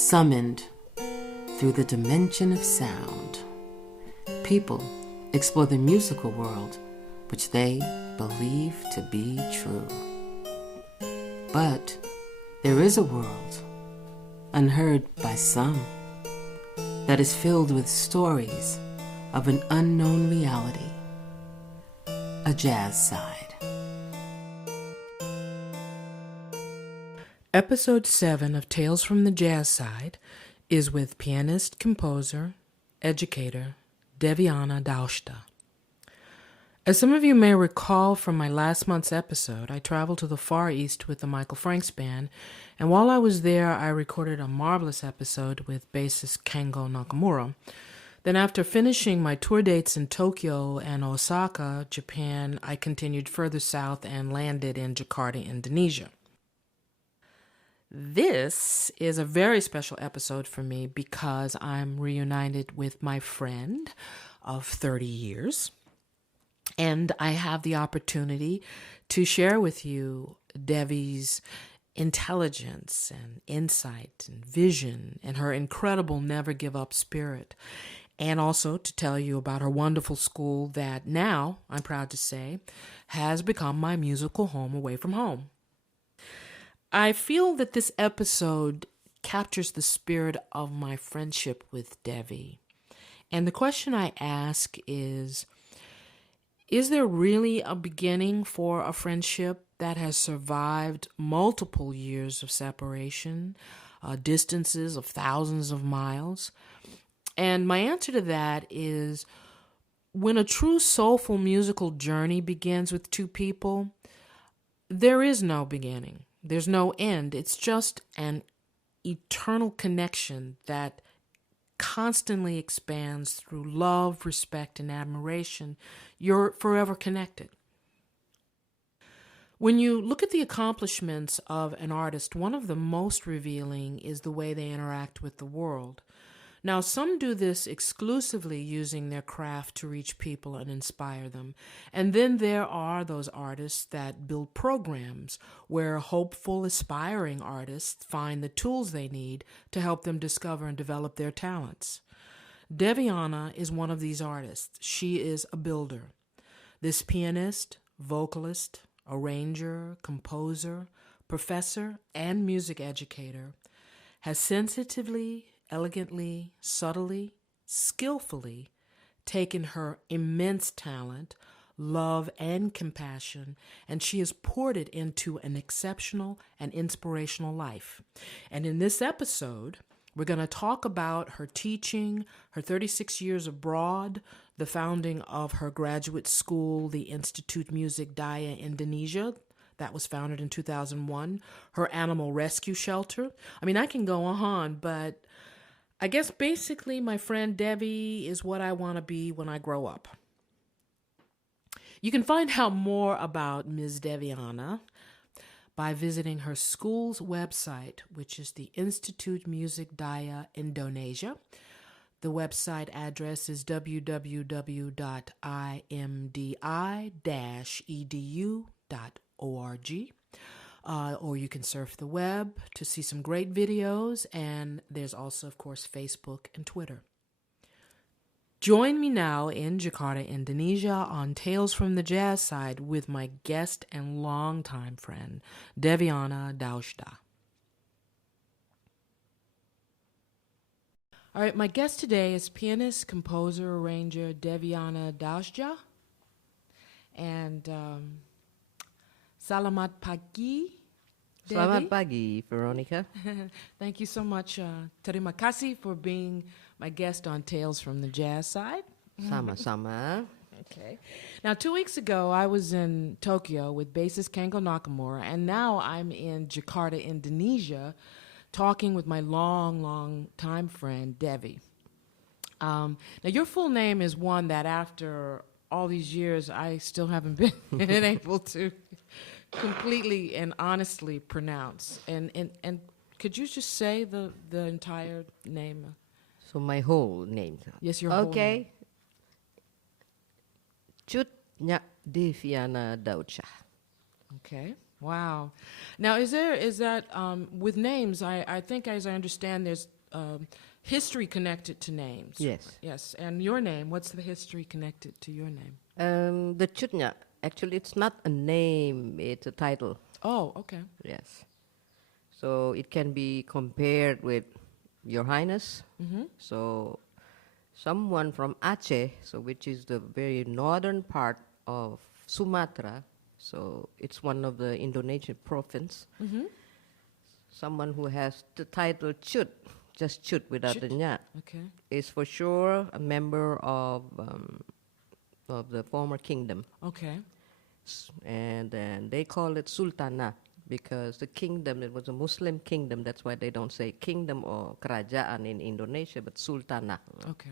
Summoned through the dimension of sound, people explore the musical world which they believe to be true. But there is a world, unheard by some, that is filled with stories of an unknown reality, a jazz side. Episode 7 of Tales from the Jazz Side is with pianist, composer, educator, Deviana Daudsjah. As some of you may recall from my last month's episode, I traveled to the Far East with the Michael Franks Band, and while I was there, I recorded a marvelous episode with bassist Kengo Nakamura. Then after finishing my tour dates in Tokyo and Osaka, Japan, I continued further south and landed in Jakarta, Indonesia. This is a very special episode for me because I'm reunited with my friend of 30 years. And I have the opportunity to share with you Devi's intelligence and insight and vision and her incredible never give up spirit. And also to tell you about her wonderful school that now, I'm proud to say, has become my musical home away from home. I feel that this episode captures the spirit of my friendship with Devi. And the question I ask is there really a beginning for a friendship that has survived multiple years of separation, distances of thousands of miles? And my answer to that is when a true soulful musical journey begins with two people, there is no beginning. There's no end. It's just an eternal connection that constantly expands through love, respect, and admiration. You're forever connected. When you look at the accomplishments of an artist, one of the most revealing is the way they interact with the world. Now, some do this exclusively using their craft to reach people and inspire them. And then there are those artists that build programs where hopeful, aspiring artists find the tools they need to help them discover and develop their talents. Deviana is one of these artists. She is a builder. This pianist, vocalist, arranger, composer, professor, and music educator has sensitively, elegantly, subtly, skillfully taken her immense talent, love, and compassion, and she has poured it into an exceptional and inspirational life. And in this episode, we're going to talk about her teaching, her 36 years abroad, the founding of her graduate school, the Institute Music Daya Indonesia, that was founded in 2001, her animal rescue shelter. I mean, I can go on, but I guess basically my friend Devi is what I want to be when I grow up. You can find out more about Ms. Deviana by visiting her school's website, which is the Institute Music Daya Indonesia. The website address is www.imdi-edu.org. Or you can surf the web to see some great videos, and there's also, of course, Facebook and Twitter. Join me now in Jakarta, Indonesia on Tales from the Jazz Side with my guest and longtime friend, Deviana Daudsjah. All right, my guest today is pianist, composer, arranger Deviana Daudsjah. And Selamat pagi, Devi. Selamat pagi, Veronica. Thank you so much. Terima kasih for being my guest on Tales from the Jazz Side. Sama-sama. Okay. Now, 2 weeks ago, I was in Tokyo with bassist Kengo Nakamura, and now I'm in Jakarta, Indonesia, talking with my long time friend, Devi. Now, your full name is one that after all these years, I still haven't been able to completely and honestly pronounce. And could you just say the entire name? So my whole name. Yes, your whole name. Okay. Tjut Nyak Deviana Daudsjah. Okay. Wow. Now, is that with names? I think, as I understand, there's history connected to names. Yes. Yes. And your name? What's the history connected to your name? The Tjut Nyak, actually, it's not a name; it's a title. Oh, okay. Yes. So it can be compared with Your Highness. Mm-hmm. So someone from Aceh, so which is the very northern part of Sumatra. So it's one of the Indonesian province. Mm-hmm. Someone who has the title Tjut, just Tjut without Tjut. the Nyak, Okay. is for sure a member of the former kingdom. Okay. And then they call it Sultanah because the kingdom, it was a Muslim kingdom. That's why they don't say kingdom or kerajaan in Indonesia, but Sultanah. Okay.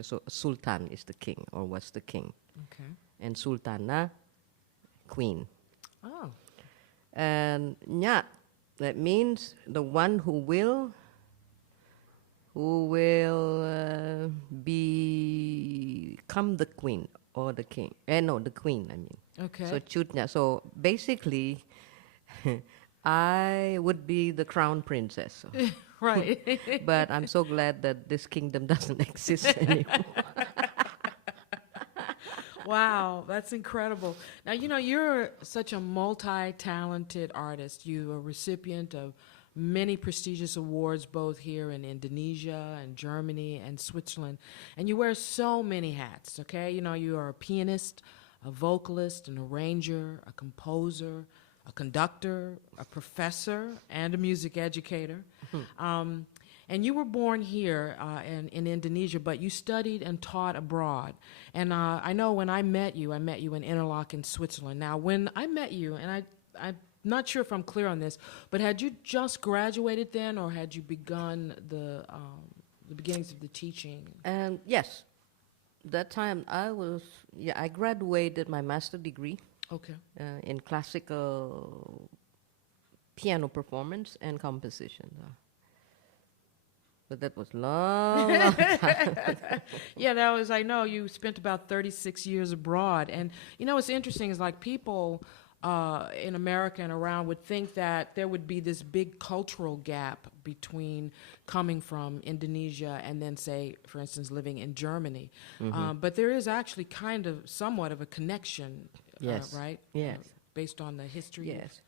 So Sultan is the king or was the king. Okay. And Sultanah, queen. Oh. And Nyak, that means the one who will become the queen or the king. No, the queen, I mean. Okay. So Tjut Nyak. So basically, I would be the crown princess. Right. But I'm so glad that this kingdom doesn't exist anymore. Wow, that's incredible. Now, you're such a multi-talented artist. You're a recipient of many prestigious awards, both here in Indonesia and Germany and Switzerland. And you wear so many hats, okay? You are a pianist, a vocalist, an arranger, a composer, a conductor, a professor, and a music educator. And you were born here in Indonesia, but you studied and taught abroad. And I know when I met you in Interlaken, Switzerland. Now, when I met you, and I'm not sure if I'm clear on this, but had you just graduated then, or had you begun the beginnings of the teaching? And yes, that time I graduated my master degree Okay. in classical piano performance and composition. But that was long time. Yeah, I know you spent about 36 years abroad. And, what's interesting is like people in America and around would think that there would be this big cultural gap between coming from Indonesia and then, say, for instance, living in Germany. Mm-hmm. But there is actually kind of somewhat of a connection, Yes. right? Yes. Based on the history. Yes.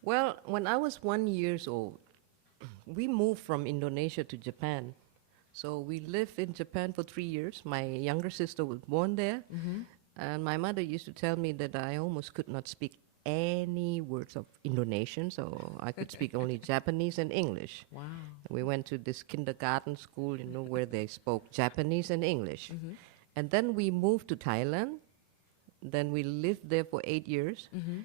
Well, when I was 1 year old, we moved from Indonesia to Japan. So we lived in Japan for 3 years. My younger sister was born there. Mm-hmm. And my mother used to tell me that I almost could not speak any words of Indonesian, so I could speak only Japanese and English. Wow. We went to this kindergarten school, where they spoke Japanese and English. Mm-hmm. And then we moved to Thailand. Then we lived there for 8 years. Mm-hmm.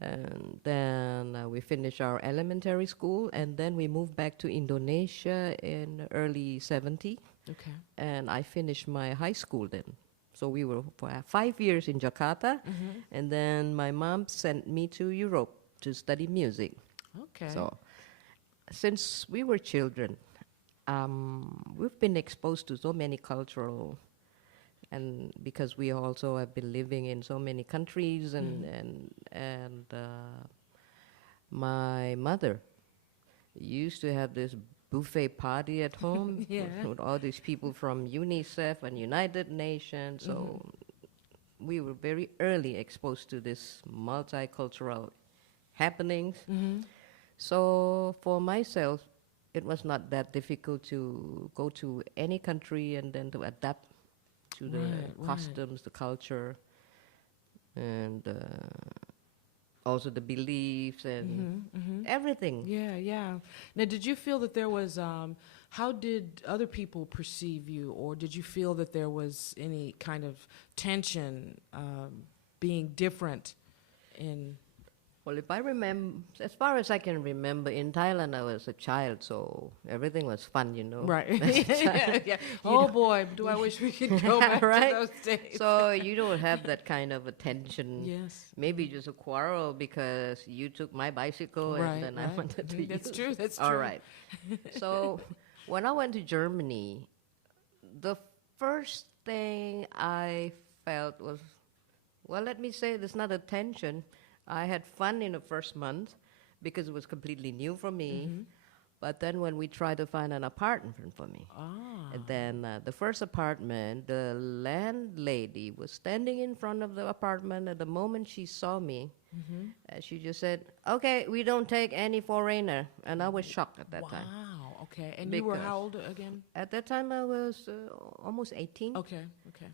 And then we finished our elementary school, and then we moved back to Indonesia in early 70. Okay. And I finished my high school then. So we were for 5 years in Jakarta, Mm-hmm. and then my mom sent me to Europe to study music. Okay. So since we were children, we've been exposed to so many cultural, and because we also have been living in so many countries, and my mother used to have this buffet party at home Yeah. with all these people from UNICEF and United Nations. So we were very early exposed to this multicultural happenings. Mm-hmm. So for myself, it was not that difficult to go to any country and then to adapt to the Right. customs, the culture, and also the beliefs and everything. Yeah. Now, did you feel that there was, how did other people perceive you, or did you feel that there was any kind of tension being different in... Well, if I remember, as far as I can remember, in Thailand I was a child, so everything was fun, Right. As a child. Yeah. Oh, boy, do I wish we could go back Right? to those days. So you don't have that kind of a tension. Yes. Maybe just a quarrel because you took my bicycle Right, and then I right. wanted to That's use true, it. that's All true. right. So when I went to Germany, the first thing I felt was, well, let me say there's not a tension. I had fun in the first month because it was completely new for me. Mm-hmm. But then when we tried to find an apartment for me, and then the first apartment, the landlady was standing in front of the apartment. At the moment she saw me, she just said, "Okay, we don't take any foreigner." And I was shocked at that time. Wow. Okay. And you were Because how old again? At that time I was almost 18. Okay. Okay.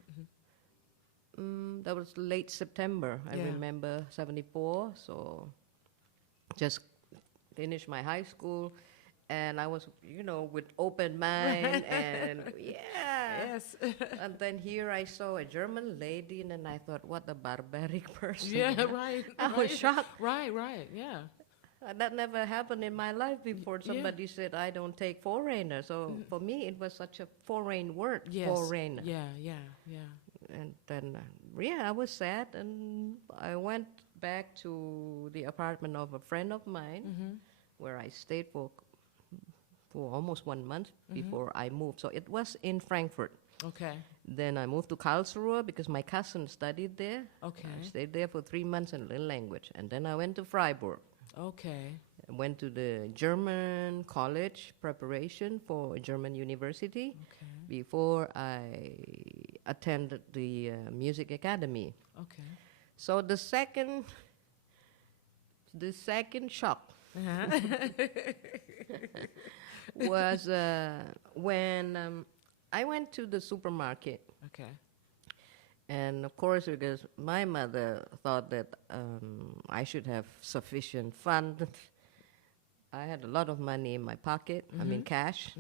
That was late September. I Yeah. remember 74. So just finished my high school. And I was, with open mind and Yes. And then here I saw a German lady, and then I thought, what a barbaric person. Yeah. Right. I was shocked. Right. Right. Yeah. That never happened in my life before. Somebody said, I don't take foreigner. So for me, it was such a foreign word, Yes. foreigner. Yeah. Yeah. Yeah. And then, I was sad, and I went back to the apartment of a friend of mine, where I stayed for almost 1 month before I moved. So it was in Frankfurt. Okay. Then I moved to Karlsruhe because my cousin studied there. Okay. I stayed there for 3 months and learned language. And then I went to Freiburg. Okay. I went to the German college preparation for a German university before I attended the music academy. Okay. So the second shock was when I went to the supermarket. Okay. And of course, because my mother thought that I should have sufficient funds, I had a lot of money in my pocket, I mean cash.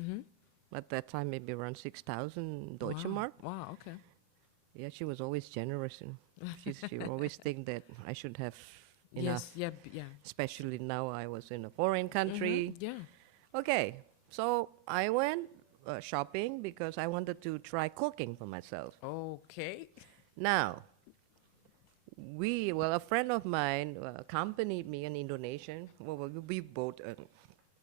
At that time, maybe around 6,000 Deutsche Mark. Wow. Okay. Yeah, she was always generous. And she always think that I should have enough. Yes. Yeah. Yeah. Especially now I was in a foreign country. Yeah. Okay, so I went shopping because I wanted to try cooking for myself. Okay. Now, a friend of mine accompanied me, an Indonesian. Well, we both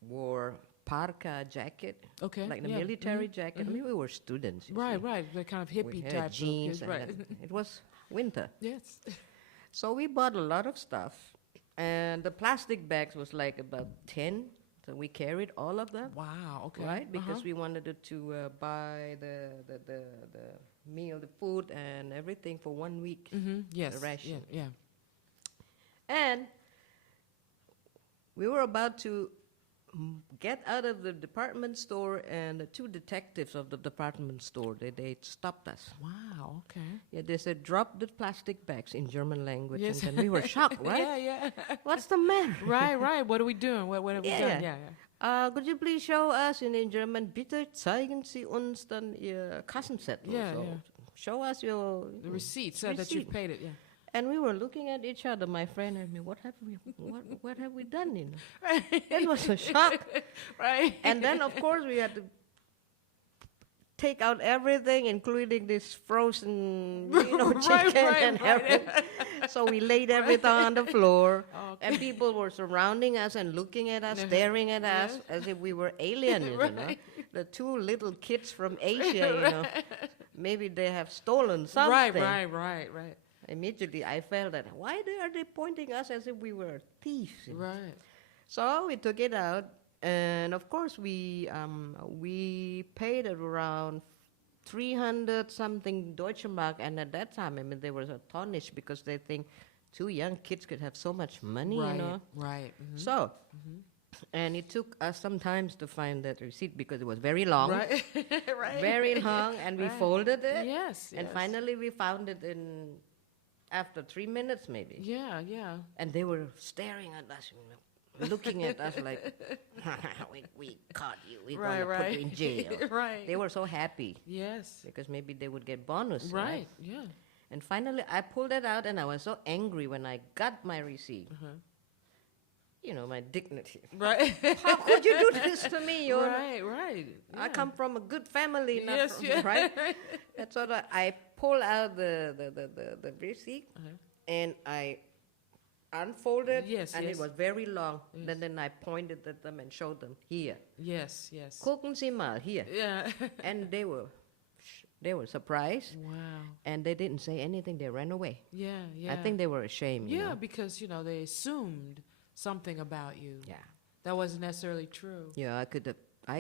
wore parka jacket, Okay. like the yeah. military jacket. I mean, we were students. you Right. see. Right. The kind of We hippie had type jeans, of and right. it was winter. Yes. So we bought a lot of stuff, and the plastic bags was like about 10. So we carried all of them. Wow. Okay. Right, because we wanted to buy the meal, the food, and everything for 1 week. Yes. The ration. Yeah. And we were about to get out of the department store, and the two detectives of the department store, they stopped us. Wow. Okay. Yeah, they said, drop the plastic bags in German language. Yes. And then we were shocked, right? Yeah. What's the matter? Right. What are we doing? What have we done? Yeah. Could you please show us in German, bitte zeigen Sie uns dann Ihr Kassenzettel. Yeah, So yeah. show us your The receipt said that you've paid it. Yeah. And we were looking at each other, my friend and me. What have we done? It was a shock. Right. And then, of course, we had to take out everything, including this frozen, chicken and everything. So we laid everything on the floor, and people were surrounding us and looking at us, staring at us as if we were aliens. The two little kids from Asia. Maybe they have stolen something. Right. Immediately, I felt that why are they pointing us as if we were thieves? Right. So we took it out, and of course we paid it around 300 something Deutsche Mark, and at that time, I mean, they were astonished because they think 2 young kids could have so much money, Right. So, and it took us some time to find that receipt because it was very long, Right. very long, and we folded it. Yes. And finally, we found it after 3 minutes, maybe. Yeah. And they were staring at us, looking at us like, we caught you. We're going to put you in jail. Right. They were so happy Yes. because maybe they would get bonus. Right. Yeah. And finally, I pulled it out, and I was so angry when I got my receipt. My dignity. Right. How could you do this to me? Right. I come from a good family, not Yes, from, yeah. right? And so I pull out the receipt, and I unfolded, and it was very long. Yes. Then I pointed at them and showed them, here. Yes. Gucken Sie mal, here. Yeah. And they were They were surprised, Wow. and they didn't say anything. They ran away. Yeah, yeah. I think they were ashamed. you Yeah, know. because, they assumed something about you Yeah. that wasn't necessarily true. Yeah, I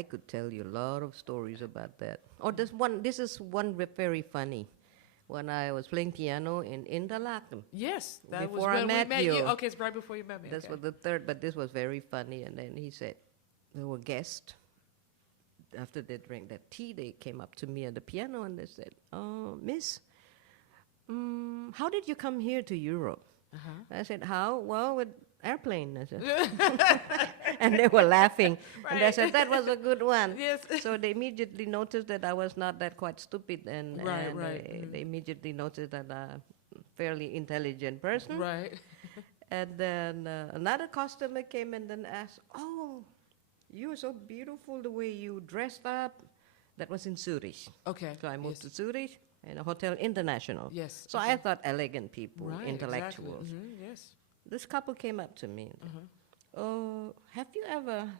could tell you a lot of stories about that. Oh, this is one very funny. When I was playing piano in Interlaken. Yes, that was Before I when met we met you. you. Okay, it's right before you met me. This Okay. was the third, but this was very funny. And then he said, there were guests. After they drank that tea, they came up to me at the piano and they said, "Oh, Miss, how did you come here to Europe?" I said, "How? Well, with airplane." I said. And they were laughing. And I Right. said, "That was a good one." Yes. So they immediately noticed that I was not that quite stupid. And, Right, and right. they immediately noticed that I'm a fairly intelligent person. Right. And then another customer came and then asked, "Oh, you're so beautiful the way you dressed up." That was in Zurich. Okay. So I moved yes. to Zurich and a Hotel International. Yes. So I thought elegant people, Right, intellectuals. Exactly. Yes. This couple came up to me and said, "Oh, have you ever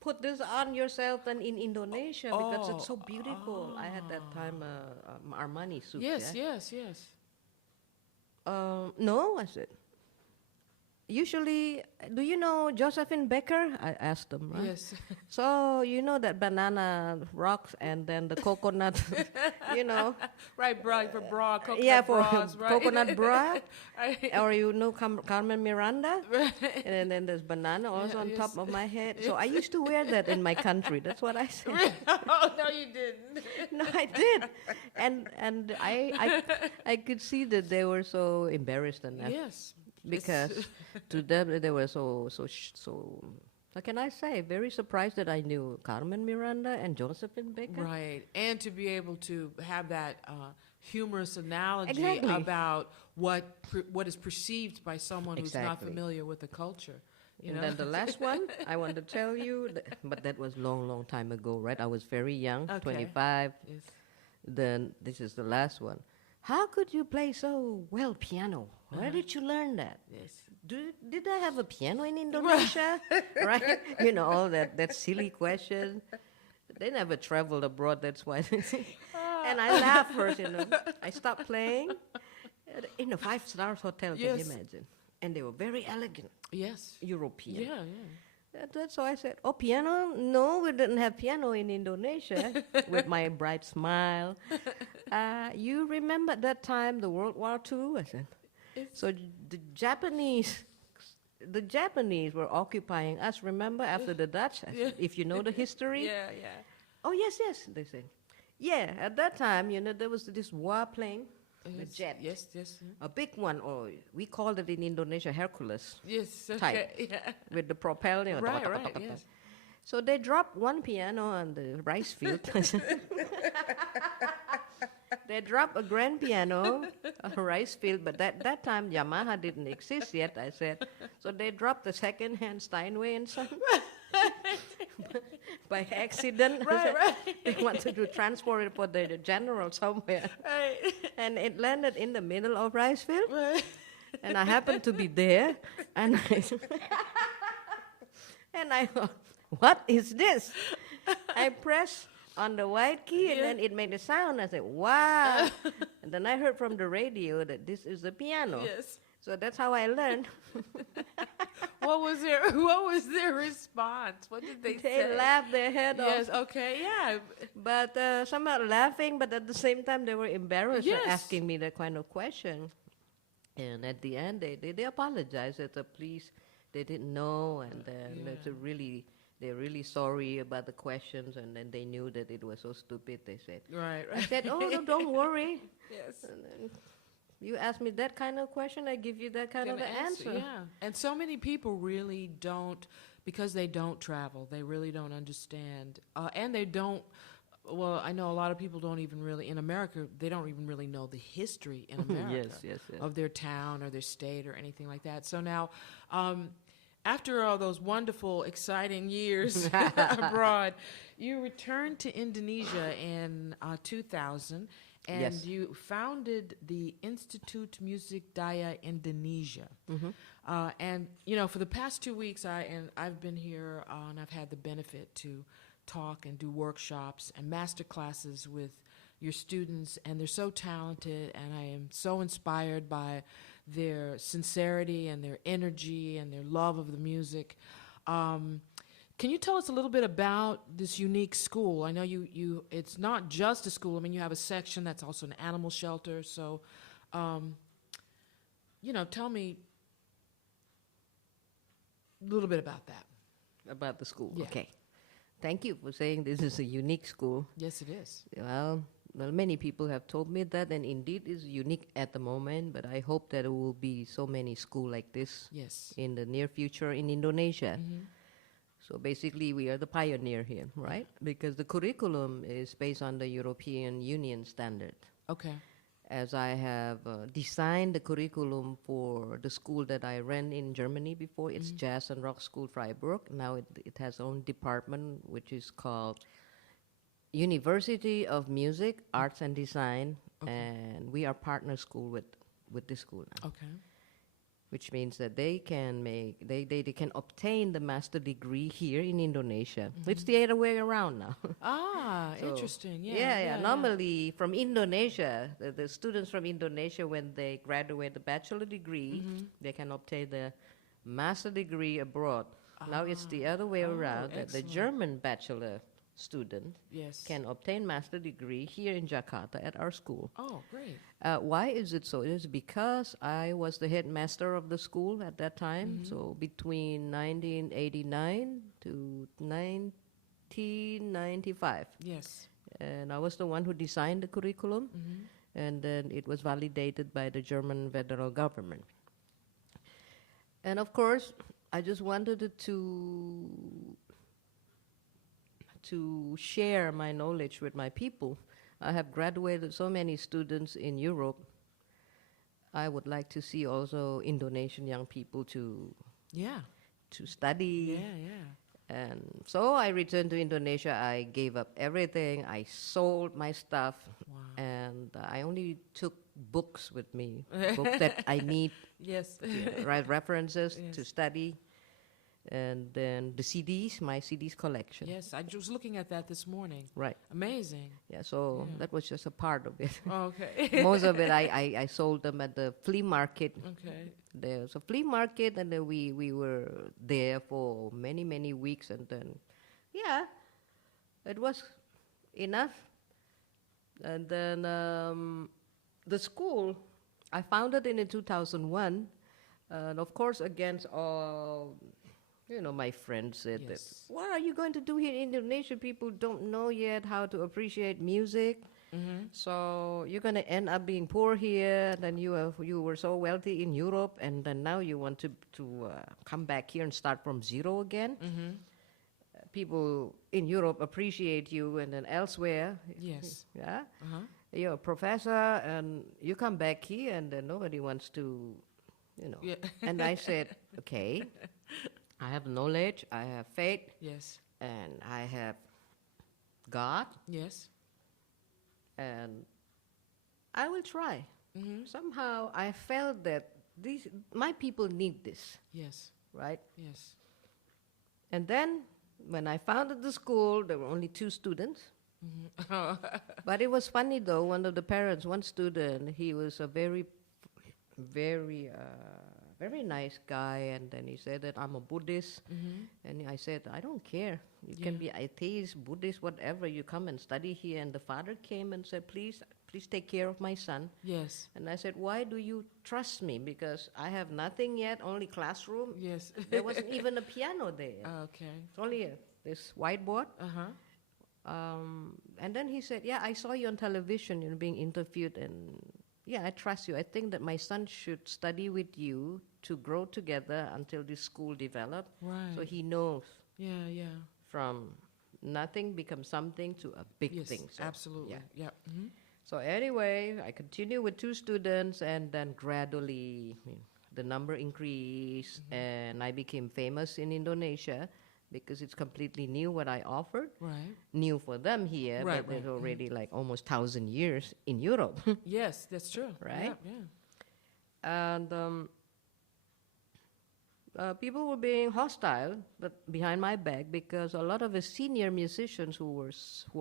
put this on yourself and in Indonesia because it's so beautiful?" I had that time Armani suit. Yes, yeah? yes. No, I said. Usually, do you know Josephine Baker? I asked them, right? Yes. So, you know that banana rocks and then the coconut, you know? Right, bra for bra, coconut Yeah, for bras, right? coconut bra. Right. Or you know Carmen Miranda? Right. And then there's banana also Yeah, on yes. top of my head. So I used to wear that in my country. That's what I said. Oh, no, you didn't. No, I did. And I could see that they were so embarrassed and Yes. because to them they were so how can I say, very surprised that I knew Carmen Miranda and Josephine Baker. Right, and to be able to have that humorous analogy Exactly. about what is perceived by someone who's not Exactly. familiar with the culture. You And know? then the last one I want to tell you, but that was long time ago, right? I was very young, Okay. 25. Yes. Then this is the last one. How could you play so well piano? Where did you learn that? Yes. Did I have a piano in Indonesia? Right? You know, all that silly question. They never traveled abroad, that's why. And I laughed first, you know. I stopped playing in a 5-star hotel, can you Yes. imagine? And they were very elegant, Yes. European. Yeah, yeah. That's why I said, "Oh, piano? No, we didn't have piano in Indonesia." With my bright smile. You remember that time, the World War II? I said. So the Japanese were occupying us, remember, after the Dutch? I said, if you know the history. Yeah, yeah. Oh, yes, they say. Yeah, at that time, you know, there was this warplane, the Yes, jet. Yes, yes. A big one, or we called it in Indonesia Hercules, Yes, Type. okay. Yeah. with the propeller. You know, Right, yes. So they dropped one piano on the rice field. They dropped a grand piano on a rice field, but that time Yamaha didn't exist yet, I said. So they dropped the second-hand Steinway and Son. By accident. Right. They wanted to transport it for the general somewhere. Right. And it landed in the middle of rice field. Right. And I happened to be there, and I thought, what is this? I pressed on the white key, and then it made a sound. I said, wow. And then I heard from the radio that this is the piano. Yes. So that's how I learned. What was their response? What did they say? They laughed their head Yes, off. okay, yeah. But somehow laughing, but at the same time they were embarrassed Yes. asking me that kind of question. And at the end, they apologized. They said, please, they didn't know, and they're really sorry about the questions, and then they knew that it was so stupid, they said. Right. I said, oh, no, don't worry. Yes. And then you ask me that kind of question, I give you that kind of Gonna answer. Yeah. And so many people really don't, because they don't travel, they really don't understand. And they don't, well, I know a lot of people don't even really, in America, they don't even really know the history in America Yes. of their town or their state or anything like that. So now, after all those wonderful, exciting years abroad, you returned to Indonesia in 2000, and Yes. you founded the Institute Musik Daya Indonesia. And you know, for the past 2 weeks, I've been here, and I've had the benefit to talk and do workshops and master classes with your students, and they're so talented, and I am so inspired by their sincerity and their energy and their love of the music. Can you tell us a little bit about this unique school? I know it's not just a school. I mean, you have a section that's also an animal shelter. So, tell me a little bit about that. About the school. Yeah. Okay. Thank you for saying this is a unique school. Yes, it is. Well, many people have told me that, and indeed is unique at the moment, but I hope that there will be so many schools like this Yes. in the near future in Indonesia. Mm-hmm. So basically, we are the pioneer here, right? Because the curriculum is based on the European Union standard. Okay. As I have designed the curriculum for the school that I ran in Germany before, it's Jazz Rockschule Freiburg. Now it has its own department, which is called University of Music, Arts and Design, and we are partner school with this school now. Okay. Which means that they can obtain the master degree here in Indonesia. It's the other way around now. So, Interesting. Yeah. Normally, from Indonesia, the students from Indonesia, when they graduate the bachelor degree, they can obtain the master degree abroad. Now it's the other way around. That the excellent. German bachelor student Yes. can obtain master degree here in Jakarta at our school. Oh, great. Why is it so? It is because I was the headmaster of the school at that time. So between 1989 to 1995. Yes. And I was the one who designed the curriculum. And then it was validated by the German federal government. And of course, I just wanted to share my knowledge with my people. I have graduated so many students in Europe. I would like to see also Indonesian young people to study. Yeah. And so I returned to Indonesia. I gave up everything. I sold my stuff. Wow. And I only took books with me, books that I need, Yes. write references Yes. to study. And then the CDs, my CDs collection. Yes, I was looking at that this morning. Right. Amazing. Yeah, so that was just a part of it. Okay. Most of it I sold them at the flea market. Okay. There's a flea market, and then we were there for many, many weeks, and then, it was enough. And then the school, I founded it in 2001, and of course against all, my friends said that, Yes. what are you going to do here in Indonesia? People don't know yet how to appreciate music. So you're going to end up being poor here. And then you were so wealthy in Europe, and then now you want to come back here and start from zero again. People in Europe appreciate you, and then elsewhere, Yes. yeah, Uh-huh. you're a professor, and you come back here, and then nobody wants to, Yeah. And I said, okay, I have knowledge, I have faith, Yes. and I have God, Yes. and I will try. Mm-hmm. Somehow I felt that my people need this, Yes. right? Yes. And then when I founded the school, there were only 2 students. But it was funny though, one of the parents, one student, he was a very nice guy, and then he said that I'm a Buddhist, and I said, I don't care. You can be atheist, Buddhist, whatever. You come and study here. And the father came and said, please take care of my son. Yes. And I said, why do you trust me? Because I have nothing yet, only classroom. Yes. There wasn't even a piano there. Okay. It's only this whiteboard. Uh-huh. And then he said, I saw you on television, being interviewed, and I trust you. I think that my son should study with you to grow together until this school develop. Right. So he knows Yeah. from nothing become something to a big Yes. thing. So, Absolutely. Yeah. Mm-hmm. So anyway, I continued with 2 students, and then gradually the number increased, and I became famous in Indonesia because it's completely new what I offered. Right. New for them here, Right, but it's right. already like almost 1,000 years in Europe. Yes, that's true. Right? Yeah. And people were being hostile, but behind my back, because a lot of the senior musicians who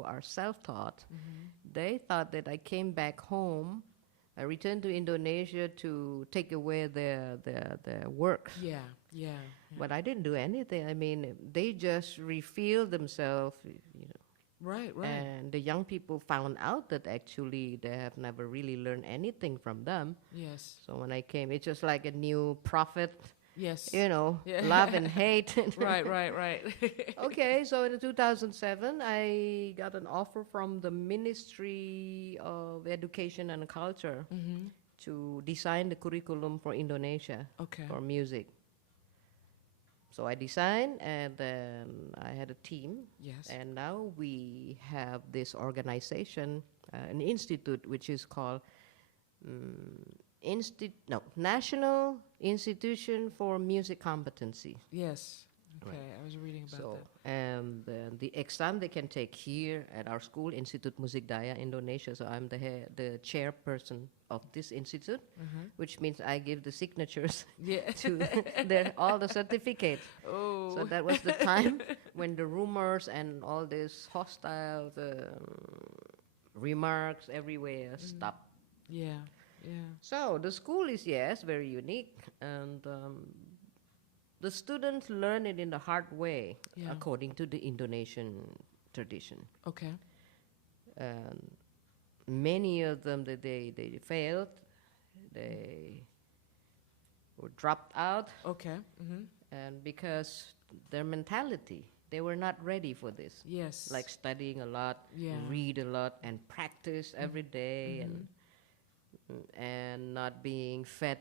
are self-taught, they thought that I came back home. I returned to Indonesia to take away their work. Yeah, yeah. But I didn't do anything. I mean, they just refilled themselves, Right, right. and the young people found out that actually they have never really learned anything from them. Yes. So when I came, it's just like a new prophet, Yes. Yeah. Love and hate. Right, right, right. Okay, so in 2007, I got an offer from the Ministry of Education and Culture to design the curriculum for Indonesia Okay. for music. So I designed, and then I had a team. Yes. And now we have this organization, an institute, which is called National Institution for Music Competency. Yes. Okay, Right. I was reading about So, that. and the exam they can take here at our school, Institut Musik Daya Indonesia. So I'm the chairperson of this institute, which means I give the signatures Yeah. to all the certificates. Oh. So that was the time when the rumors and all this hostile remarks everywhere stopped. Yeah, yeah. So the school is, yes, very unique, and the students learn it in the hard way, Yeah. according to the Indonesian tradition. Okay. And many of them, they failed, they were dropped out, Okay. and because their mentality, they were not ready for this. Yes. Like studying a lot, Yeah. read a lot, and practice every day, and not being fed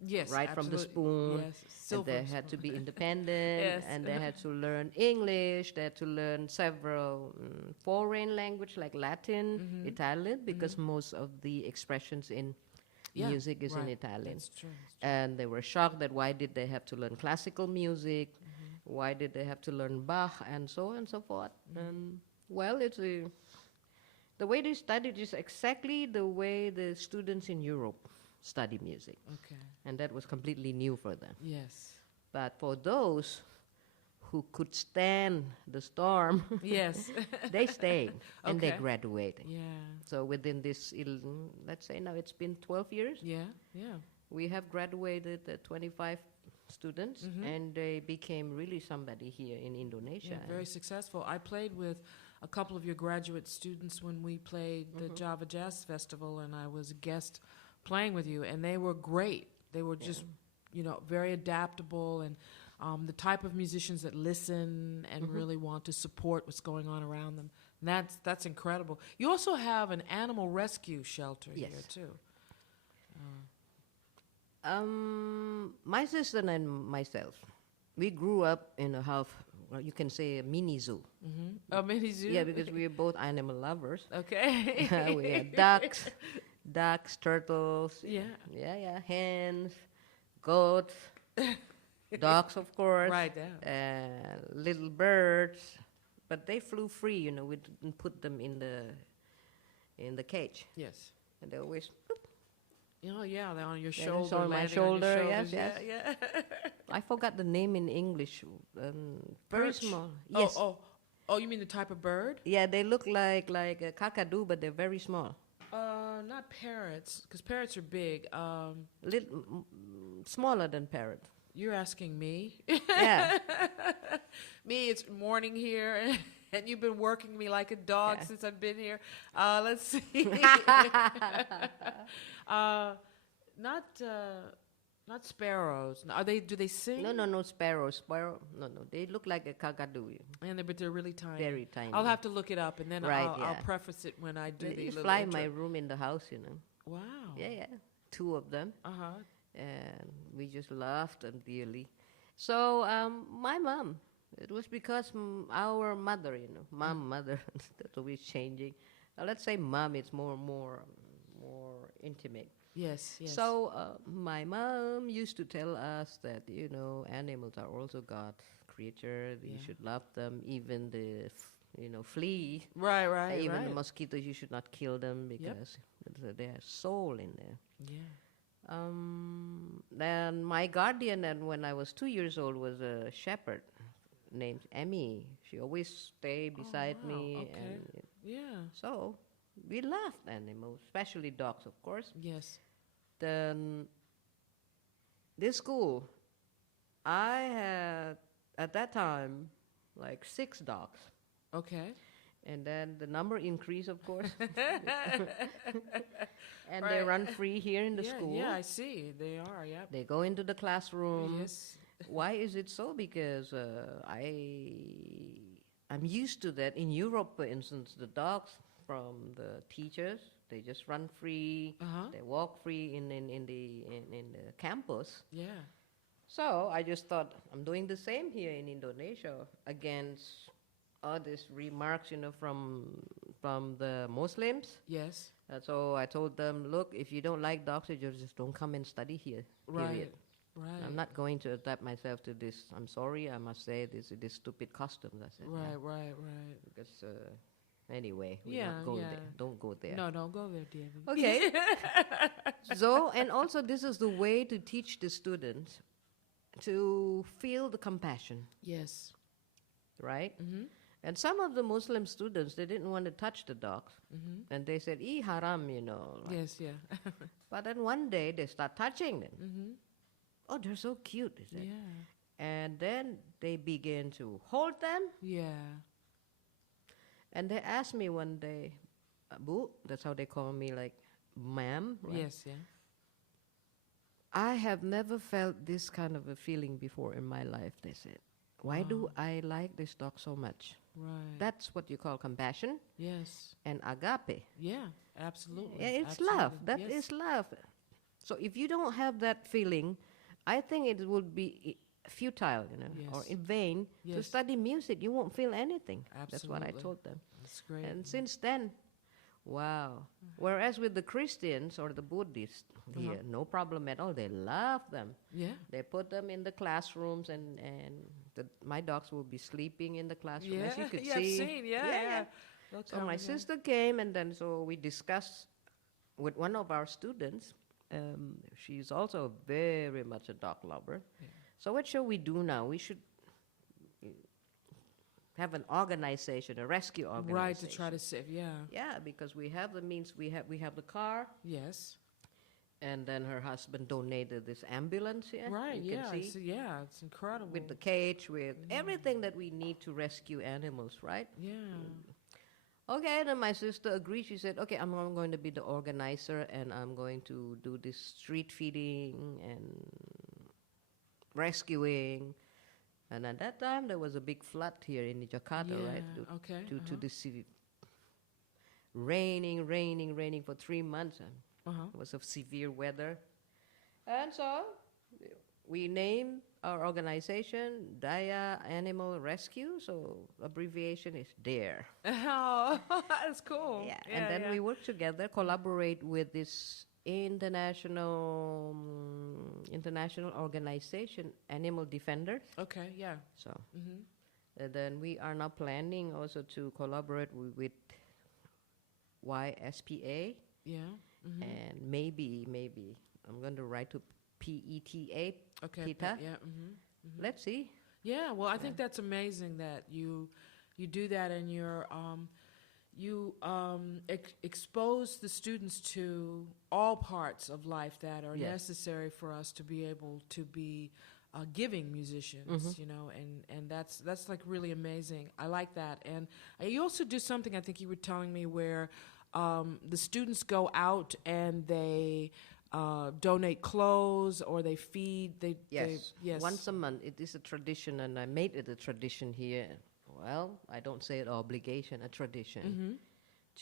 yes, right from the absolutely. spoon. Yes. And Silver they had to spoon. be independent, Yes. and they had to learn English, they had to learn several foreign language like Latin, Italian, because most of the expressions in Yeah, music is in right. Italian. That's true. And they were shocked that why did they have to learn classical music, why did they have to learn Bach, and so on and so forth. And well, the way they studied is exactly the way the students in Europe study music, Okay. and that was completely new for them. Yes. But for those who could stand the storm, Yes. they stayed and they Okay. graduated. Yeah. So within this, let's say now it's been 12 years, Yeah. Yeah. we have graduated 25 students, and they became really somebody here in Indonesia. Yeah, very successful. I played with a couple of your graduate students when we played the Java Jazz Festival, and I was a guest playing with you, and they were great. They were just, very adaptable, and the type of musicians that listen and really want to support what's going on around them. And that's incredible. You also have an animal rescue shelter Yes. here too. My sister and myself, we grew up in a you can say a mini zoo. Oh, mini zoo. Yeah, because we are both animal lovers. Okay. We had ducks, turtles, Yeah. hens, goats, dogs, of course, Right. Yeah. little birds, but they flew free. We didn't put them in the cage, Yes. and they always. Yeah, they're on your Yeah, shoulder. it's on my landing on your shoulder, yes, shoulders. yes. Yeah. I forgot the name in English. Very Perch. small. Yes. Oh, you mean the type of bird? Yeah, they look like a kakadu, but they're very small. Not parrots, because parrots are big. Smaller than parrot. You're asking me? Yeah. Me, it's morning here, and you've been working me like a dog Yeah. since I've been here. Let's see. Not sparrows. Are they? Do they sing? No, sparrow. No. They look like a kakadu. But they're really tiny. Very tiny. I'll have to look it up, and then Right, I'll yeah. preface it when I do They the just little fly in my intro. room in the house, Wow. Yeah. 2 of them. Uh-huh. And we just laughed and dearly. So my mom, it was because our mother, mother, that's always changing. Let's say mom, it's more intimate. Yes. So my mom used to tell us that animals are also God's creature. You should love them, even the flea, Right. even the mosquitoes. You should not kill them because there's soul in there. Yeah. Then my guardian, and when I was 2 years old, was a shepherd named Emmy. She always stayed beside wow, me, okay. and Yeah. so we loved animals, especially dogs, of course. Yes. Then this school, I had at that time like 6 dogs, Okay. and then the number increased, of course, and they Right. run free here in the Yeah, school. yeah, I see. They are, yep. They go into the classroom. Yes. Why is it so? Because I'm used to that. In Europe, for instance, the dogs from the teachers, they just run free. Uh-huh. They walk free in the campus. Yeah. So I just thought I'm doing the same here in Indonesia against all these remarks, from the Muslims. Yes. So I told them, look, if you don't like dogs, you just don't come and study here. Right. Period. Right. I'm not going to adapt myself to this. I'm sorry, I must say this stupid customs. I said, Right, yeah. right, right. Because anyway, we Yeah, not go yeah. there. Don't go there. No, don't go there, dear. Okay. So, and also this is the way to teach the students to feel the compassion, Yes. right? Mm-hmm. And some of the Muslim students, they didn't want to touch the dogs. Mm-hmm. And they said, haram, like. Yes, yeah. But then one day they start touching them. Mm-hmm. Oh, they're so cute, they said. Yeah. And then they begin to hold them. Yeah. And they asked me one day, Bu, that's how they call me, like, ma'am. Right? Yes, yeah. I have never felt this kind of a feeling before in my life, they said. Why do I like this dog so much? Right. That's what you call compassion Yes. and agape. Yeah, absolutely. Yeah, it's Absolutely. love. That Yes. is love. So if you don't have that feeling, I think it would be futile, or Yes. in vain to Yes. study music. You won't feel anything. That's what I Absolutely. told them. That's great. And since then, wow. Whereas with the Christians or the Buddhists here, no problem at all. They love them. Yeah. They put them in the classrooms, and my dogs will be sleeping in the classroom, Yeah. as you could Yeah, I've see. seen. Yeah. They'll So come, my yeah. sister came, and then so we discussed with one of our students. She's also very much a dog lover. Yeah. So what shall we do now? We should have an organization, a rescue organization. Right, to try to save. Yeah. Yeah, because we have the means. We have the car, Yes. and then her husband donated this ambulance here. Right. you Yeah. can see, Yeah. It's incredible. with the cage, with everything that we need to rescue animals, right? Yeah. Okay, then my sister agreed. She said, okay, I'm going to be the organizer, and I'm going to do this street feeding and rescuing. And at that time, there was a big flood here in Jakarta, right? Yeah, okay, Due to the raining for 3 months. Uh-huh. It was of severe weather. And so we named our organization Daya Animal Rescue, so abbreviation is DARE. Oh, that's cool. Yeah, and then we work together, collaborate with this international organization, Animal Defenders. Okay, yeah. So, Mm-hmm. and then we are now planning also to collaborate with YSPA, Yeah. Mm-hmm. and maybe I'm going to write to PETA. Okay. PETA. Yeah. Mm-hmm. Let's see. Yeah, well, I think that's amazing that you do that, and you expose the students to all parts of life that are Yes. necessary for us to be able to be giving musicians, and that's like really amazing. I like that, and you also do something I think you were telling me where the students go out and they donate clothes or they feed. Yes. Once a month. It is a tradition, and I made it a tradition here. Well, I don't say it obligation, a tradition, Mm-hmm.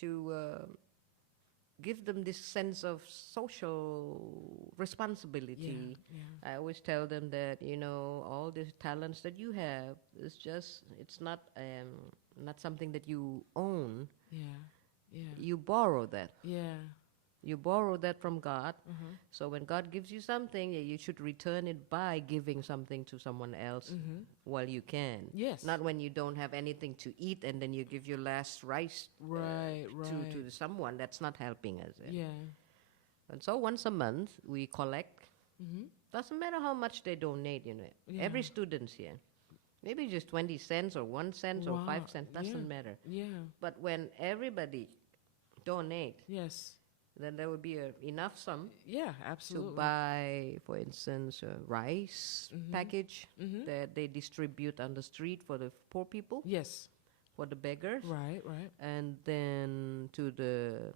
to give them this sense of social responsibility. Yeah. I always tell them that, all the talents that you have is it's not something that you own. Yeah. Yeah. You borrow that. Yeah. You borrow that from God. Mm-hmm. So when God gives you something, you should return it by giving something to someone else Mm-hmm. while you can. Yes. Not when you don't have anything to eat and then you give your last rice Right. to someone. That's not helping us. Yeah. And so once a month, we collect. Mm-hmm. Doesn't matter how much they donate, you know. Yeah. Every student's here. Maybe just 20 cents or 1 cent or 5 cents, doesn't matter. Yeah. But when everybody donate, Yes. then there will be enough sum Yeah, absolutely. to buy, for instance, a rice package that they distribute on the street for the poor people, Yes. for the beggars, Right. and then to the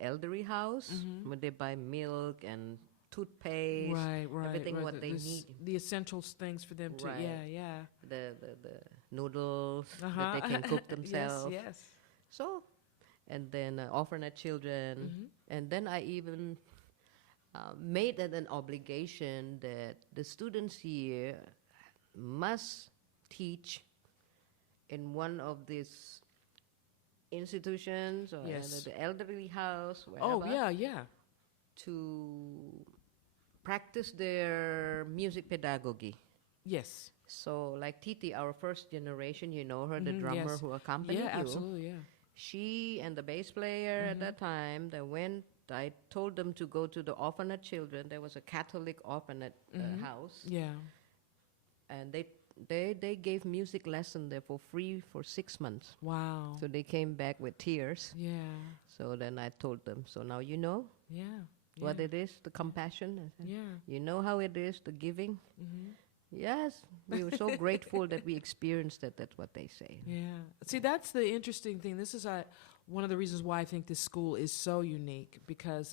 elderly house when they buy milk and toothpaste, Right. everything what they need, The essentials things for them to, Right. yeah. the noodles that they can cook themselves. Yes. So, and then orphanage children, and then I even made it an obligation that the students here must teach in one of these institutions or Yes. the elderly house, wherever, Oh, yeah. to practice their music pedagogy. Yes. So, like Titi, our first generation, you know her, the drummer yes. who accompanied Yeah, you. absolutely, yeah. She and the bass player at that time, I told them to go to the orphanage children. There was a Catholic orphanage house. Yeah. And they gave music lesson there for free for 6 months. Wow. So they came back with tears. Yeah. So then I told them, so now you know Yeah. what it is, the compassion. I said, Yeah. you know how it is, the giving. Yes, we were so grateful that we experienced it. That's what they say. Yeah. See, that's the interesting thing. This is one of the reasons why I think this school is so unique because,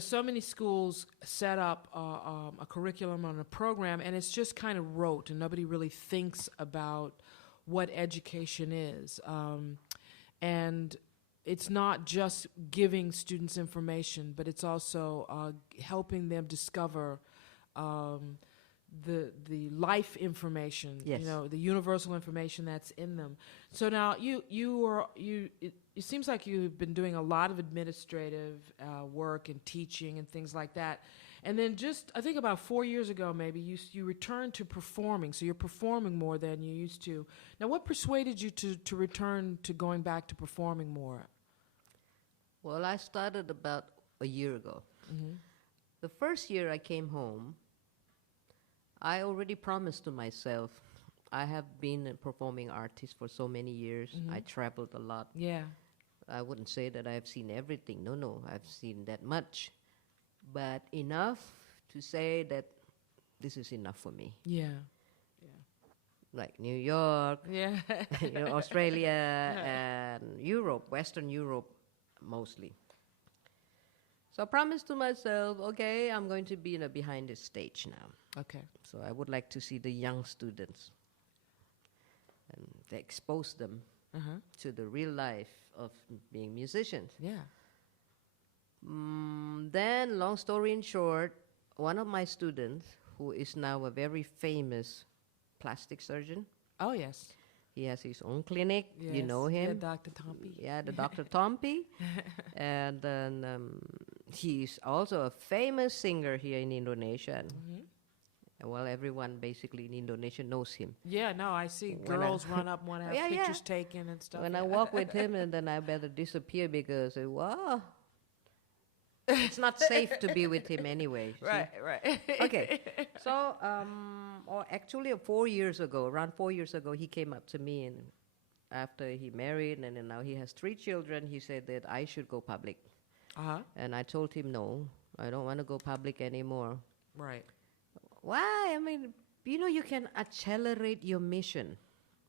so many schools set up a curriculum and a program, and it's just kind of rote, and nobody really thinks about what education is. And it's not just giving students information, but it's also helping them discover the life information, Yes. the universal information that's in them. So now it seems like you've been doing a lot of administrative work and teaching and things like that. And then just, I think about 4 years ago maybe, you returned to performing. So you're performing more than you used to. Now what persuaded you to return to going back to performing more? Well, I started about a year ago. The first year I came home, I already promised to myself, I have been a performing artist for so many years. I traveled a lot. Yeah. I wouldn't say that I've seen everything. No, I've seen that much. But enough to say that this is enough for me. Yeah. Like New York, Yeah. Australia, and Europe, Western Europe mostly. So I promised to myself, okay, I'm going to be behind the stage now. Okay. So I would like to see the young students and to expose them to the real life of being musicians. Yeah. Then, long story in short, one of my students, who is now a very famous plastic surgeon, Oh, yes. he has his own clinic. You Yes. know him. Yeah, Dr. Tompi. Yeah, the Dr. Tompi. And then he's also a famous singer here in Indonesia. And well, everyone basically in Indonesia knows him. Yeah, no, I see When girls run up, want to have Yeah, yeah. pictures taken and stuff. When I walk with him, and then I better disappear because, wow, it's not safe to be with him anyway. see? Right. Okay. So, or actually, 4 years ago, around 4 years ago, he came up to me, and after he married, and then now he has 3 children, he said that I should go public. Uh-huh. And I told him, no, I don't want to go public anymore. Right. Why? I mean, you can accelerate your mission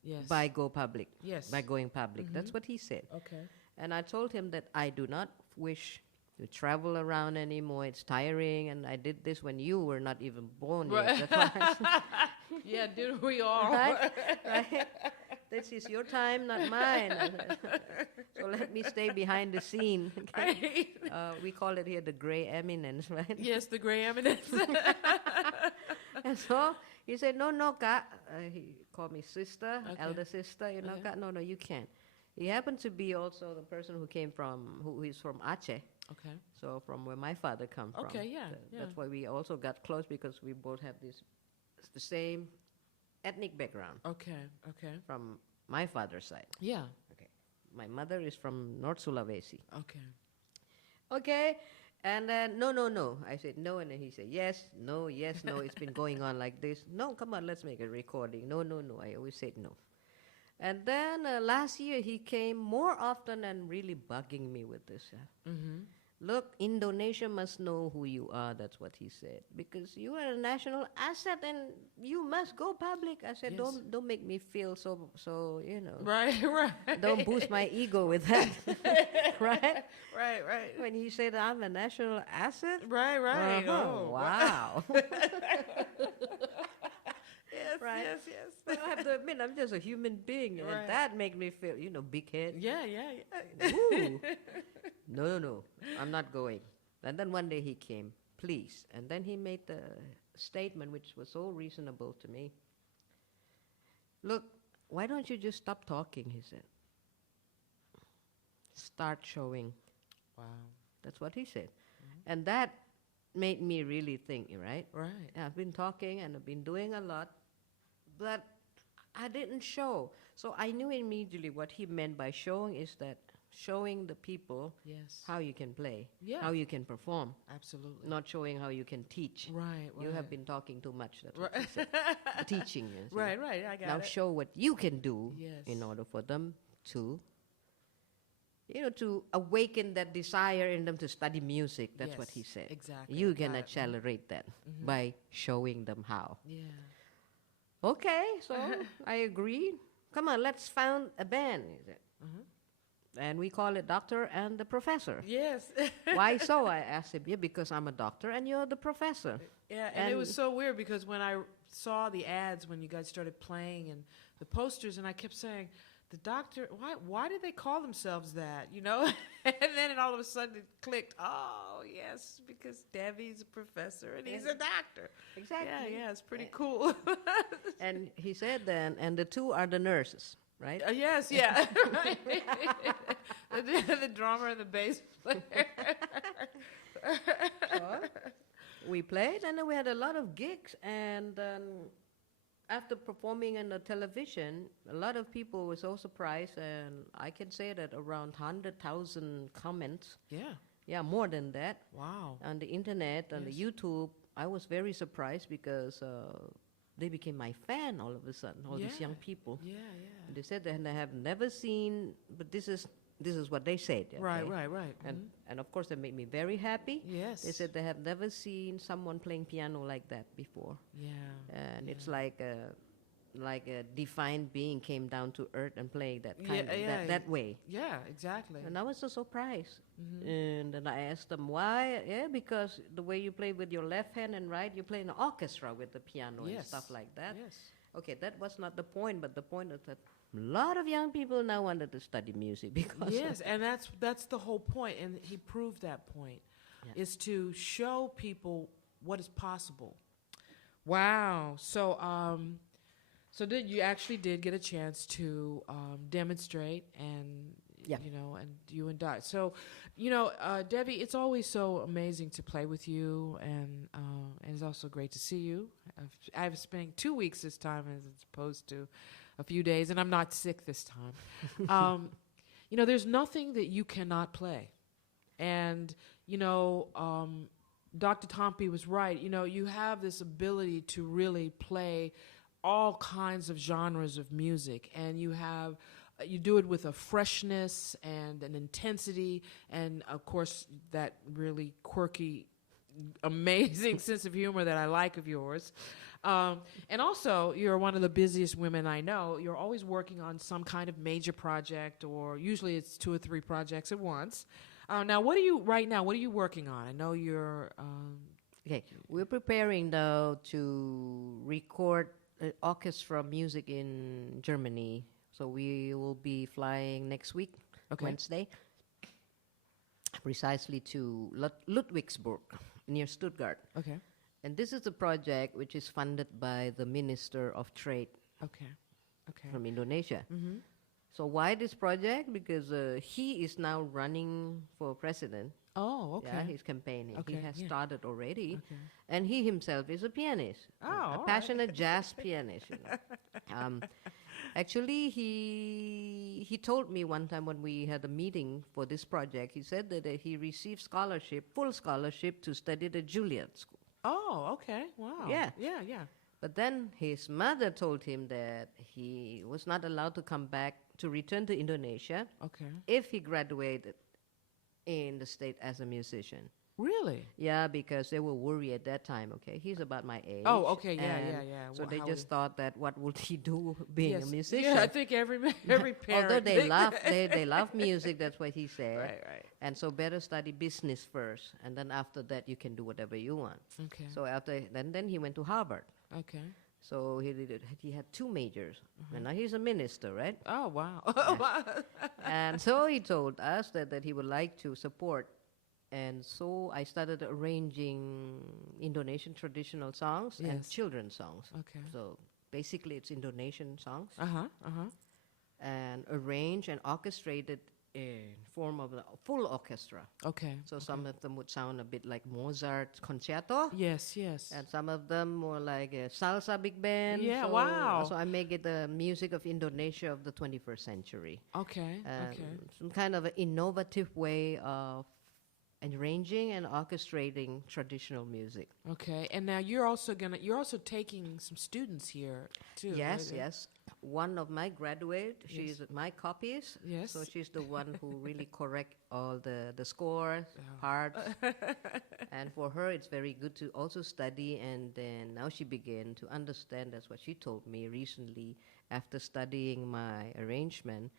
Yes. by going public. Yes. By going public. That's what he said. Okay. And I told him that I do not wish to travel around anymore. It's tiring, and I did this when you were not even born yet. That's why I said, Yeah, did we all? right? This is your time, not mine. So let me stay behind the scene. Okay? We call it here the gray eminence, right? Yes, the gray eminence. And so he said, no, Kak. He called me sister, Okay. elder sister. Kak, no, you can't. He happened to be also the person who is from Aceh. Okay. So from where my father come from. Okay, yeah, That's why we also got close, because we both have the same ethnic background Okay. from my father's side. Yeah. Okay. My mother is from North Sulawesi. Okay. Okay. And then, no, no, no. I said, no. And then he said, yes, no, yes, no. It's been going on like this. No, come on, let's make a recording. No, no, no. I always said no. And then last year he came more often and really bugging me with this. Look, Indonesia must know who you are. That's what he said. Because you are a national asset and you must go public. I said, Yes. don't make me feel so, you know. Right, right. Don't boost my ego with that. Right? Right, right. When he said I'm a national asset. Right, right. Oh, wow. Yes, Right. yes, yes. But I have to admit, I'm just a human being. Right. And that made me feel, big head. Yeah, yeah, yeah. Ooh. No, I'm not going. And then one day he came, please. And then he made the statement, which was so reasonable to me. Look, why don't you just stop talking, he said. Start showing. Wow. That's what he said. And that made me really think, right? Right. Yeah, I've been talking and I've been doing a lot, but I didn't show. So I knew immediately what he meant by showing is that showing the people Yes. how you can play, Yeah. how you can perform, Absolutely. not showing how you can teach. Right, right. You have been talking too much. That's what Right. he said. Teaching. You see. Right, right. I got Now it. show what you can do Yes. in order for them to, to awaken that desire in them to study music. That's what Yes, he said. exactly. You I can got it. accelerate that by showing them how. Yeah. Okay, so I agreed. Come on, let's found a band. He said. And we call it Doctor and the Professor. Yes. Why so? I asked him. Yeah, because I'm a doctor and you're the professor. Yeah, and it And- was so weird because when I saw the ads when you guys started playing and the posters, and I kept saying, "The Doctor, why did they call themselves that?" And then all of a sudden it clicked. Oh, yes, because Devi's a professor and he's a doctor. Exactly. Yeah, it's pretty cool. And he said then, and the two are the nurses, right? Yes, yeah. the drummer and the bass player. So we played, and then we had a lot of gigs. And after performing on the television, a lot of people were so surprised. And I can say that around 100,000 comments. Yeah. Yeah, more than that. Wow. On the internet, on the Yes. YouTube, I was very surprised because they became my fan all of a sudden, all these Yeah. young people. Yeah, And they said that they have never seen, but this is what they said. yeah. Right, okay? right. And of course, that made me very happy. Yes. They said they have never seen someone playing piano like that before. Yeah. And it's like a divine being came down to earth and played that kind of, that way. Yeah, exactly. And I was so surprised. And then I asked them why. Yeah, because the way you play with your left hand and right, you play in an orchestra with the piano and Yes. stuff like that. Yes. Okay, that was not the point, but the point is that a lot of young people now wanted to study music because Yes, and that's the whole point, and he proved that point, Yeah. is to show people what is possible. Wow. So did you actually did get a chance to demonstrate and Yeah. and you and Dot. So, Debbie, it's always so amazing to play with you, and it's also great to see you. I've spent 2 weeks this time as opposed to a few days, and I'm not sick this time. There's nothing that you cannot play, and Dr. Tompi was right. You have this ability to really play all kinds of genres of music, and you do it with a freshness and an intensity, and of course that really quirky, amazing sense of humor that I like of yours. And also, you're one of the busiest women I know. You're always working on some kind of major project, or usually it's 2 or 3 projects at once. Now, what are you working on? I know you're... Okay, we're preparing though to record orchestra music in Germany. So we will be flying next week, Okay. Wednesday, precisely to Ludwigsburg, near Stuttgart. Okay. And this is a project which is funded by the Minister of Trade Okay. from Indonesia. Mm-hmm. So why this project? Because he is now running for president. Oh, okay. Yeah, he's campaigning. Okay, He has yeah. started already. Okay. And he himself is a pianist, Oh, all a right. passionate jazz pianist. Actually, he told me one time when we had a meeting for this project, he said that he received full scholarship to study at the Juilliard School. Oh, okay. Wow. Yeah. Yeah. But then his mother told him that he was not allowed to come back to return to Indonesia Okay. if he graduated in the state as a musician. Really? Yeah, because they were worried at that time, okay? He's about my age. Oh, okay. Yeah. and So they How just thought that what would he do being yes. a musician? Yeah, I think every parent. Although they love music, that's what he said. Right. And so better study business first, and then after that you can do whatever you want. Okay. So then he went to Harvard. Okay. So he had 2 majors, and now he's a minister, right? Oh, wow. And so he told us that he would like to support. And so I started arranging Indonesian traditional songs and Yes. children's songs. Okay. So basically it's Indonesian songs Uh-huh. and arranged and orchestrated in form of a full orchestra. Okay. So some of them would sound a bit like Mozart concerto. Yes. And some of them more like a salsa big band. Yeah, so, wow. So I make it the music of Indonesia of the 21st century. Okay. And Okay. some kind of an innovative way of arranging and orchestrating traditional music. Okay. And now you're also taking some students here too. Yes, right? yes. One of my graduates, she's my copyist. Yes. So she's the one who really correct all the scores, parts. And for her, it's very good to also study. And then now she began to understand. That's what she told me recently after studying my arrangement.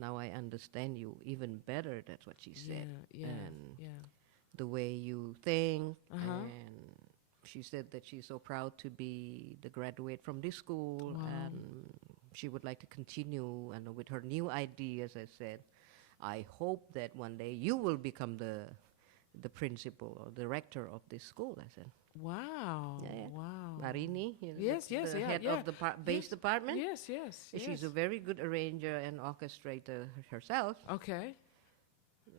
Now I understand you even better. That's what she said. Yeah. And the way you think. Uh-huh. And she said that she's so proud to be the graduate from this school. Wow. And she would like to continue. And with her new ideas, I said, I hope that one day you will become the principal or director of this school. I said, Wow. Yeah. Wow. Narini, Yes, the yes, yeah, head yeah. of the bass Yes. department. Yes. She's a very good arranger and orchestrator herself. Okay.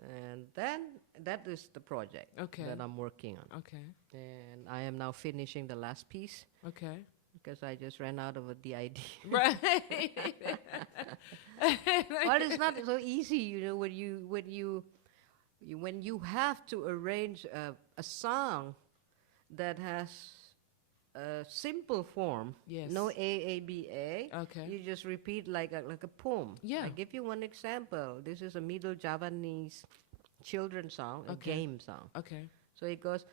And then that is the project Okay. that I'm working on. Okay. And I am now finishing the last piece Okay. because I just ran out of the idea. Right. But it's not so easy, when you have to arrange a song that has a simple form, Yes. no A-A-B-A. Okay. You just repeat like a poem. Yeah. I give you one example. This is a Middle Javanese children's song, a Okay. game song. Okay. So it goes.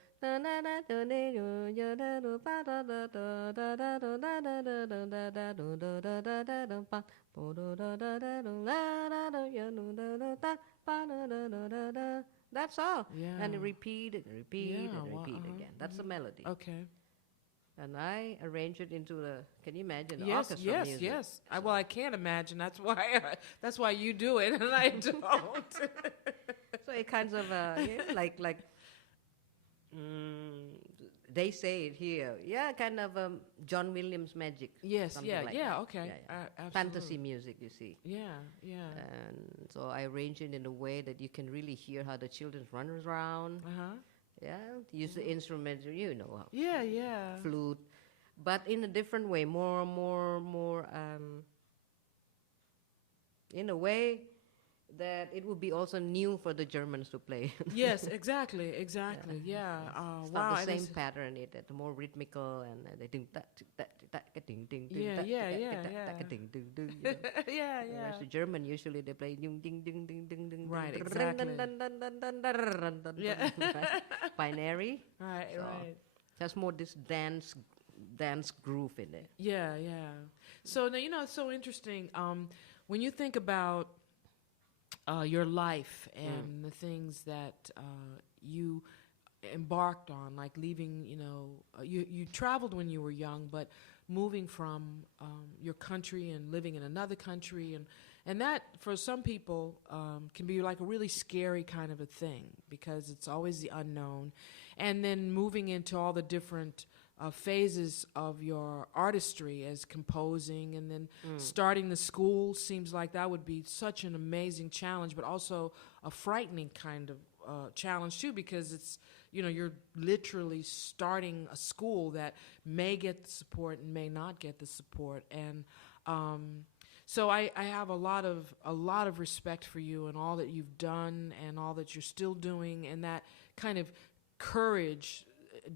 That's all. Yeah. And you repeat it, repeat Yeah, and wow, repeat uh-huh, again. That's the melody. Okay. And I arrange it into can you imagine the Yes. orchestra Yes. music? Yes. Well, I can't imagine. That's why you do it, and I don't. So it kind of like they say it here. Yeah, kind of John Williams magic. Yes. something Yeah. like yeah. that. Okay. Fantasy Absolutely. music, you see. Yeah. Yeah. And so I arrange it in a way that you can really hear how the children run around. Uh-huh. Yeah, use the instruments, Yeah. Yeah. flute, but in a different way, more, in a way that it would be also new for the Germans to play. Yes. Exactly. Yeah. It's Wow. not the and same pattern. It's more rhythmical and they ding that ding ding Yeah, yeah. ding ding ding. Yeah. Whereas the German usually they play ding ding ding ding ding ding. Right, exactly. Yeah. Binary. Right. So, Right. There's more this dance groove in it. Yeah. So now it's so interesting. When you think about your life and the things that you embarked on, like leaving, you traveled when you were young, but moving from your country and living in another country, and that for some people can be like a really scary kind of a thing because it's always the unknown, and then moving into all the different phases of your artistry as composing, and then starting the school seems like that would be such an amazing challenge, but also a frightening kind of challenge too, because it's you're literally starting a school that may get the support and may not get the support, and So I have a lot of respect for you and all that you've done and all that you're still doing, and that kind of courage,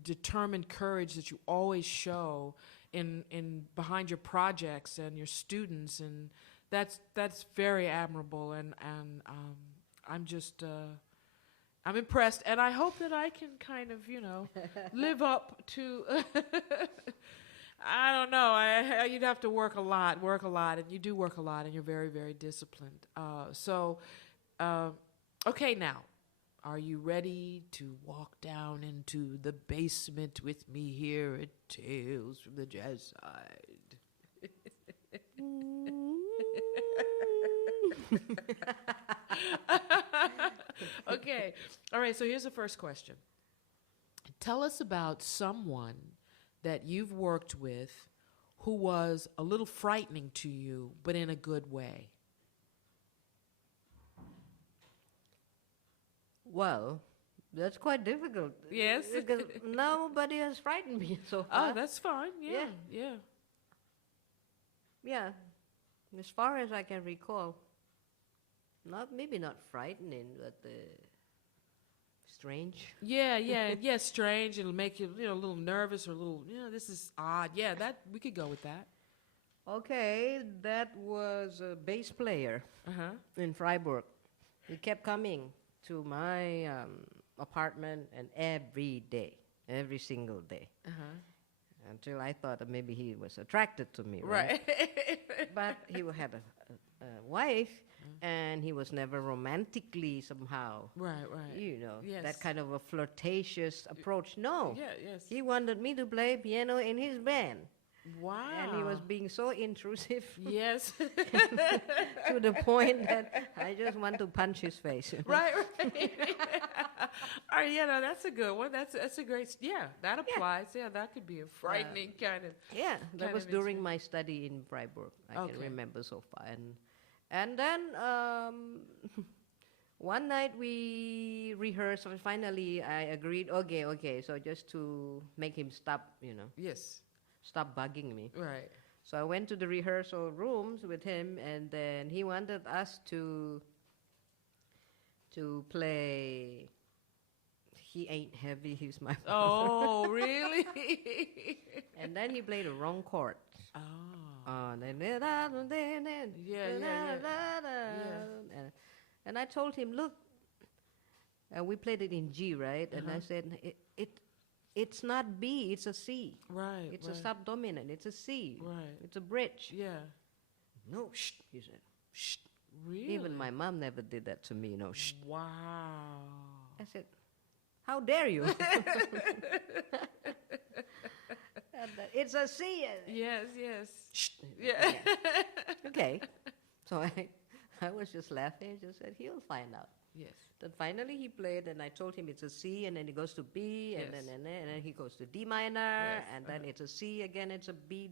determined courage that you always show in behind your projects and your students, and that's very admirable, and I'm just I'm impressed, and I hope that I can kind of live up to. I don't know. You'd have to work a lot, and you do work a lot, and you're very, very disciplined. Okay, now, are you ready to walk down into the basement with me here at Tales from the Jazz Side? Okay. All right, so here's the first question. Tell us about someone that you've worked with who was a little frightening to you, but in a good way. Well, that's quite difficult. Yes? Because nobody has frightened me so far. Oh, that's fine. Yeah. Yeah. As far as I can recall, maybe not frightening, but strange. Yeah, strange. It'll make you, a little nervous or a little, this is odd. Yeah, we could go with that. Okay, that was a bass player in Freiburg. He kept coming to my apartment, and every single day. Until I thought that maybe he was attracted to me, right? But he had a wife, and he was never romantically somehow. Right. Yes. That kind of a flirtatious approach. No. Yeah, yes. He wanted me to play piano in his band. Wow. And he was being so intrusive. Yes. To the point that I just want to punch his face. Right. All right, that's a good one. That's a great, that applies. Yeah, that could be a frightening kind of. Yeah, that was during my study in Freiburg. I can remember so far. And then one night we rehearsed, and finally I agreed, okay, so just to make him stop, Yes. Stop bugging me. Right. So I went to the rehearsal rooms with him, and then he wanted us to play He Ain't Heavy, He's My Father. Oh, really? And then he played the wrong chord. Oh. And I told him, look, we played it in G, right? And I said, it's not B, it's a C. Right. It's a subdominant, it's a C. Right. It's a bridge. Yeah. No, shh, he said. Shh. Really? Even my mom never did that to me, shh. Wow. I said, how dare you? It's a C. Yes. Shh. Yeah. Okay. So I was just laughing, just said, he'll find out. Yes. Then finally he played, and I told him it's a C, and then he goes to B, and then he goes to D minor, and then it's a C again, it's a B,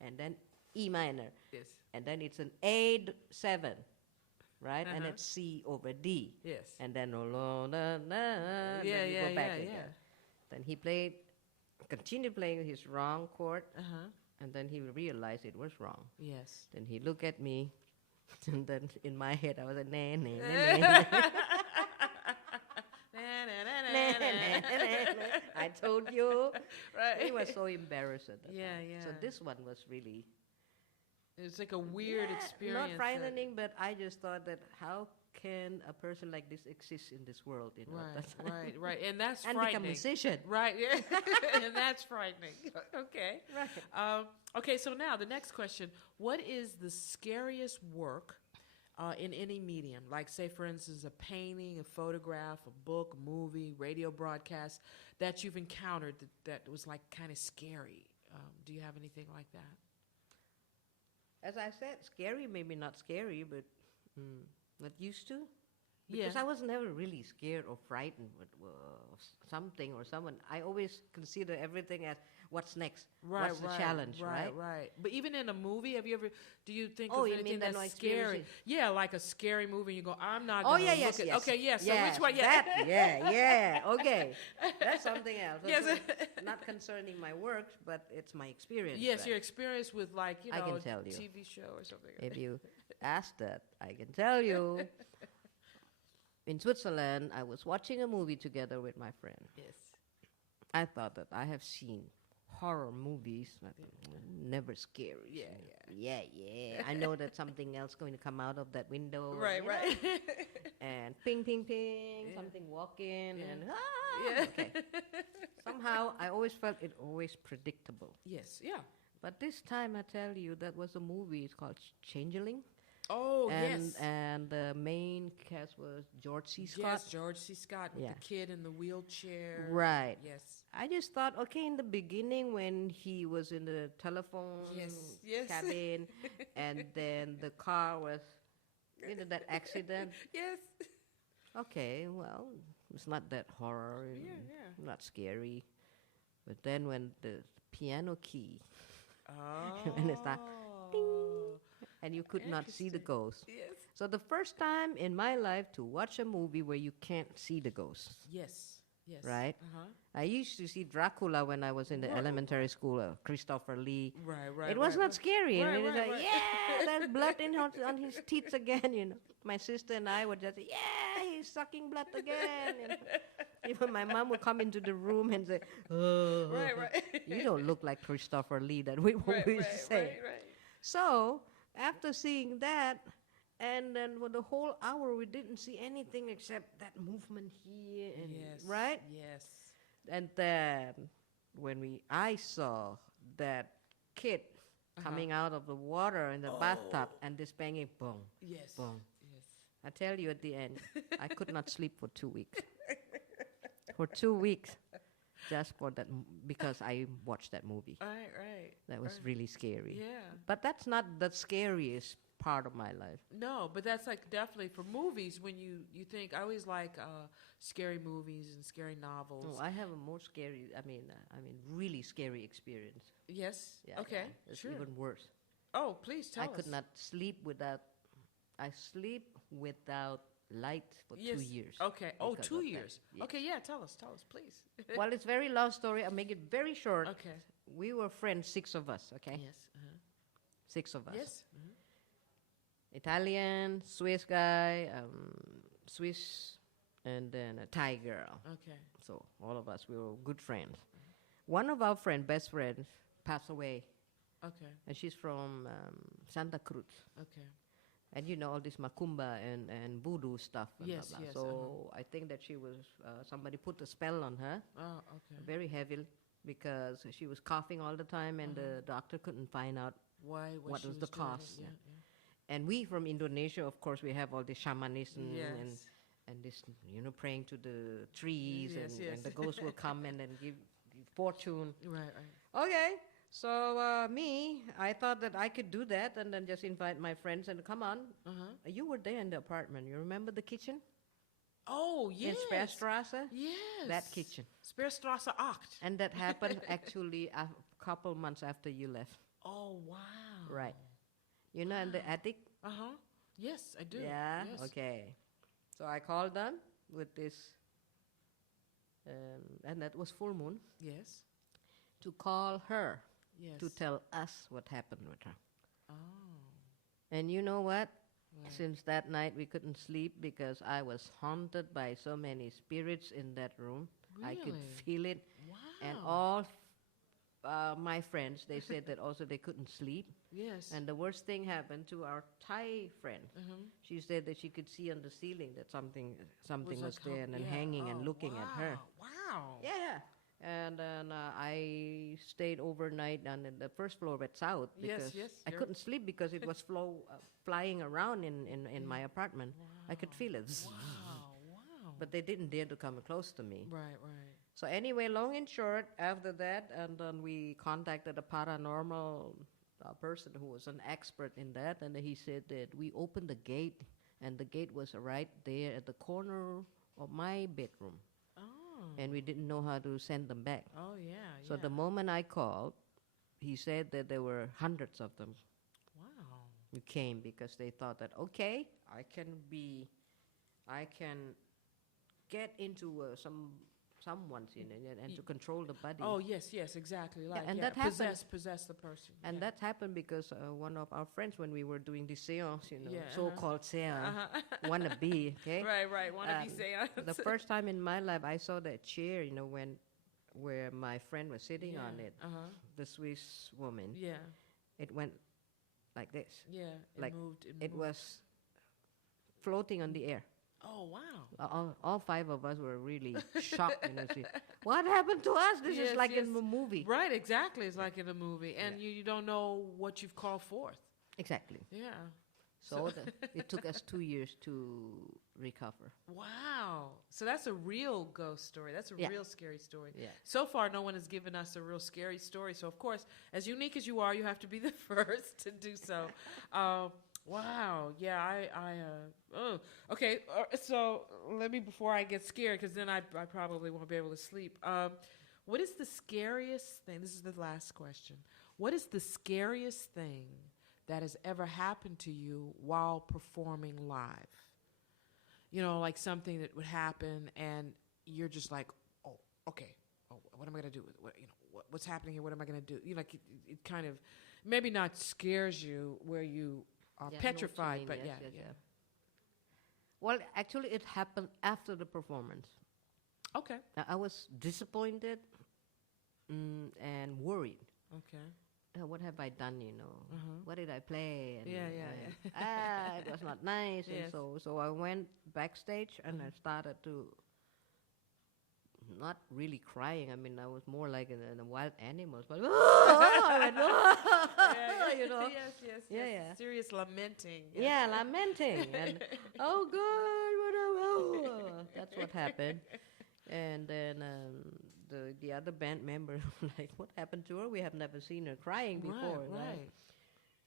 and then E minor. Yes. And then it's an A7, right? And it's C over D. Yes. And then then you go back again. Then he continued playing his wrong chord, and then he realized it was wrong. Yes. Then he looked at me, and then in my head I was like, nah. I told you. Right. He was so embarrassed at that Yeah. time. So this one was really... It's like a weird experience. Not frightening, but I just thought that how can a person like this exist in this world? Right. And that's and frightening. become a musician. Right, yeah. And that's frightening. Okay. Right. Okay, so now the next question. What is the scariest work in any medium? Like, say, for instance, a painting, a photograph, a book, a movie, radio broadcast that you've encountered that was, like, kind of scary. Do you have anything like that? As I said, scary, maybe not scary, but not used to. Because Yeah. I was never really scared or frightened with something or someone. I always consider everything as what's next, Right, what's the right, challenge, right? right. But even in a movie, do you think Oh, of you anything mean that that's no experience scary? is- Yeah, like a scary movie. You go, I'm not. Oh Gonna yeah, yes, look at, yes. Okay, yes. Yes, So which one? Yeah. that, yeah. Okay, that's something else. Yes. That's not concerning my work, but it's my experience. Yes, then. your experience with like I can tell a you. TV show or something. If you ask that, I can tell you. In Switzerland, I was watching a movie together with my friend. Yes. I thought that I have seen horror movies, but never scary. Yeah. I know that something else going to come out of that window. Right, you right. know, and ping, ping, ping, Yeah. something walking, Yeah. and Yeah. okay. Somehow, I always felt it always predictable. Yes. Yeah. But this time, I tell you, that was a movie. It's called Changeling. Oh, and, yes. And the main cast was George C. Scott. Yes, George C. Scott with Yeah. the kid in the wheelchair. Right. Yes. I just thought, okay, in the beginning when he was in the telephone Yes. cabin, and then the car was, that accident. Yes. Okay, well, it's not that horror, Yeah. not scary. But then when the piano key, Oh. when it started, and you could not see the Interesting. ghost. Yes. So the first time in my life to watch a movie where you can't see the ghost. Yes. Yes. Right? Uh-huh. I used to see Dracula when I was in the Whoa. elementary school, Christopher Lee. Right. It was not scary. Right, I mean, it's right, like, right. yeah, there's blood on his teeth again, My sister and I would just say, yeah, he's sucking blood again. Even my mom would come into the room and say, oh, Right. you don't look like Christopher Lee that we always say. Right. So after seeing that, and then for the whole hour, we didn't see anything except that movement here, and Yes. right? Yes. And then when I saw that kid coming out of the water in the bathtub and this banging, boom, Yes. boom. Yes. I tell you, at the end, I could not sleep for 2 weeks. For 2 weeks, just for that, because I watched that movie. Right. That was really scary. Yeah. But that's not the scariest part of my life. No, but that's like definitely for movies when you think, I always like scary movies and scary novels. Oh, I have a more scary, really scary experience. Yes. Yeah, Okay. yeah. It's Sure. even worse. Oh, please tell I us. could not sleep without. I sleep without light for 2 years. Okay. Oh, because 2 of that. years. Yes. Okay. Yeah. Tell us, please. Well, it's very long story. I'll make it very short. Okay. We were friends, 6 of us. Okay, Yes. 6 of us. Yes. Italian, Swiss guy, Swiss, and then a Thai girl. Okay. So all of us, we were good friends. One of our best friends, passed away, Okay. and she's from Santa Cruz. Okay. And all this macumba and voodoo stuff. And Yes, blah, blah. yes, So I think that she was, somebody put a spell on her, Oh, okay. very heavy, because she was coughing all the time, and the doctor couldn't find out. Why? What she was the doing it? cause? Yeah. And we from Indonesia, of course, we have all the shamanism Yes. and this, praying to the trees, Yes, yes. and the ghost will come and then give fortune. Right. Okay, so I thought that I could do that and then just invite my friends and come on. You were there in the apartment. You remember the kitchen? Oh, yes. In Speerstrasse? Yes. That kitchen. Speerstrasse 8. And that happened actually a couple months after you left. Oh, wow. Right. In the attic? Yes, I do. Yeah? Yes. Okay. So I called them with this, and that was full moon, Yes. to call her Yes. to tell us what happened with her. Oh. And you know what? Right. Since that night, we couldn't sleep because I was haunted by so many spirits in that room. I could Really? feel it. Wow. And all my friends, they said that also they couldn't sleep. Yes. And the worst thing happened to our Thai friend. She said that she could see on the ceiling that something was there and then hanging and looking at her. Wow. Yeah. And then I stayed overnight on the first floor at South because yes, I couldn't sleep because it was flying around in my apartment. I could feel it. Wow. But they didn't dare to come close to me. Right. So anyway, long and short, after that, and then we contacted a paranormal person who was an expert in that, and he said that we opened the gate and the gate was right there at the corner of my bedroom. Oh. And we didn't know how to send them back. Oh, yeah. So the moment I called, he said that there were hundreds of them Wow. who came because they thought that, okay, I can get into someone's and to control the body. Oh, yes, exactly. Like, and that happened. Possess the person. And that happened because one of our friends, when we were doing the seance, Yeah, so-called seance, wannabe, okay? Right, wannabe seance. The first time in my life I saw that chair, where my friend was sitting on it, the Swiss woman. Yeah. It went like this. Yeah, Like moved. it was floating on the air. Oh, wow. All five of us were really shocked. See, what happened to us? This is like in a movie. Right, exactly. It's like in a movie. And you don't know what you've called forth. Exactly. Yeah. So it took us 2 years to recover. Wow. So that's a real ghost story. That's a real scary story. Yeah. So far, no one has given us a real scary story. So, of course, as unique as you are, you have to be the first to do so. Wow. Yeah, okay. So let me, before I get scared, because then I probably won't be able to sleep. What is the scariest thing? This is the last question. What is the scariest thing that has ever happened to you while performing live? Like something that would happen and you're just like, oh, okay. Oh, what am I going to do? What's happening here? What am I going to do? It kind of maybe not scares you where you are petrified, but yeah. Well, actually, it happened after the performance. Okay. I was disappointed and worried. Okay. What have I done? What did I play? And, it was not nice, Yes. and so I went backstage and I started to not really crying. I mean, I was more like a wild animal. But I went, Yes. Yeah. Serious lamenting. Yeah, lamenting. And, oh, God, that's what happened. And then the other band member like, what happened to her? We have never seen her crying before. Right.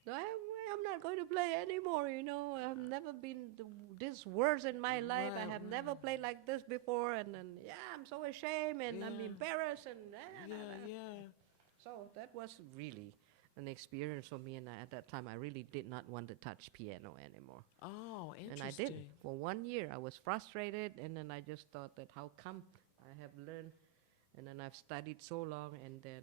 So I'm not going to play anymore, I've never been this worse in my life. I have never played like this before. And then, I'm so ashamed and I'm embarrassed. And So that was really an experience for me. And at that time, I really did not want to touch piano anymore. Oh, interesting. And I did. For 1 year, I was frustrated. And then I just thought that how come I have learned. And then I've studied so long. And then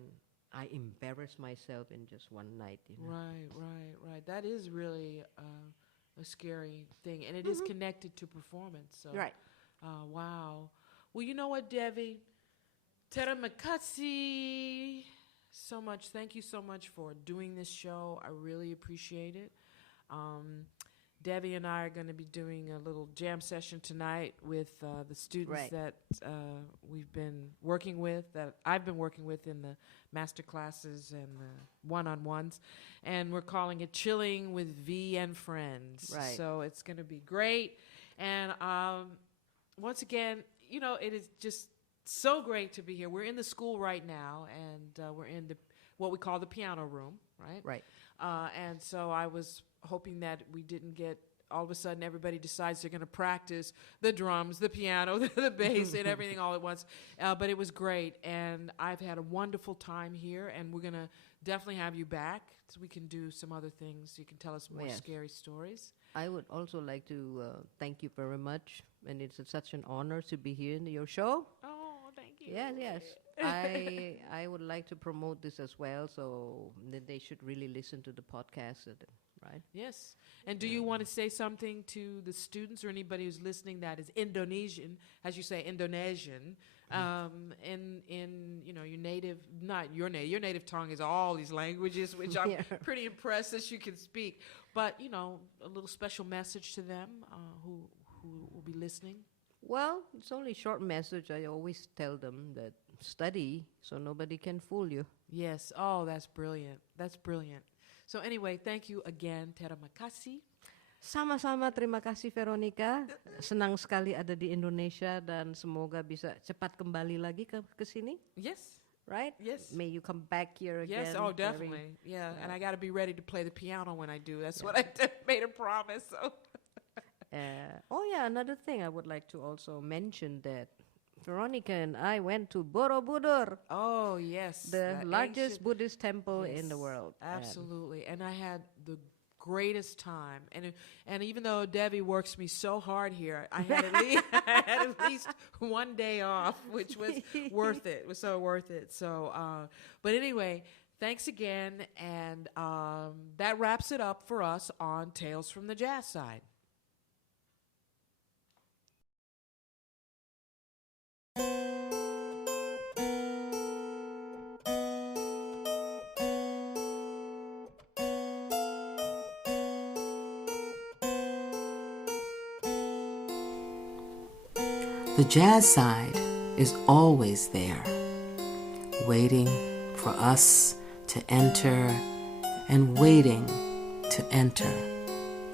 I embarrassed myself in just one night. Right. That is really a scary thing. And it is connected to performance. So. Right. Wow. Well, you know what, Devi? Terima kasih so much. Thank you so much for doing this show. I really appreciate it. Devi and I are going to be doing a little jam session tonight with the students that we've been working with, that I've been working with in the master classes and the one-on-ones. And we're calling it Chilling with V and Friends. Right. So it's going to be great. And once again, it is just so great to be here. We're in the school right now, and we're in what we call the piano room, right? Right. And so I was hoping that we didn't get, all of a sudden everybody decides they're going to practice the drums, the piano, the bass, and everything all at once. But it was great, and I've had a wonderful time here, and we're going to definitely have you back so we can do some other things. You can tell us more scary stories. I would also like to thank you very much, and it's such an honor to be here in your show. Oh, thank you. Yes. I would like to promote this as well, so that they should really listen to the podcast, right? Yes. And do you want to say something to the students or anybody who's listening that is Indonesian, as you say, Indonesian, in your native, not your native tongue is all these languages, which I'm pretty impressed that you can speak. But, a little special message to them who will be listening. Well, it's only a short message. I always tell them that study so nobody can fool you. Yes. Oh, that's brilliant. That's brilliant. So anyway, thank you again, terima kasih. Sama-sama, terima kasih Veronica. Senang sekali ada di Indonesia dan semoga bisa cepat kembali lagi ke sini. Yes. Right? Yes. May you come back here again. Yes, oh, definitely. And I got to be ready to play the piano when I do. That's what I made a promise. So. Oh yeah, another thing I would like to also mention that Veronica and I went to Borobudur, Oh, yes. the largest ancient- Buddhist temple in the Yes, world. Absolutely. And I had the greatest time. And even though Debbie works me so hard here, I had at least one day off, which was worth it. It was so worth it. So, but anyway, thanks again. And that wraps it up for us on Tales from the Jazz Side. The jazz side is always there, waiting for us to enter and waiting to enter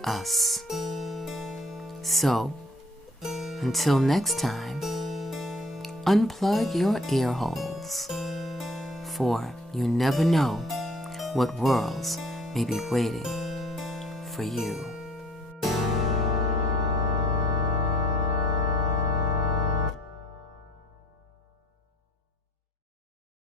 us. So, until next time, unplug your ear holes, for you never know what worlds may be waiting for you.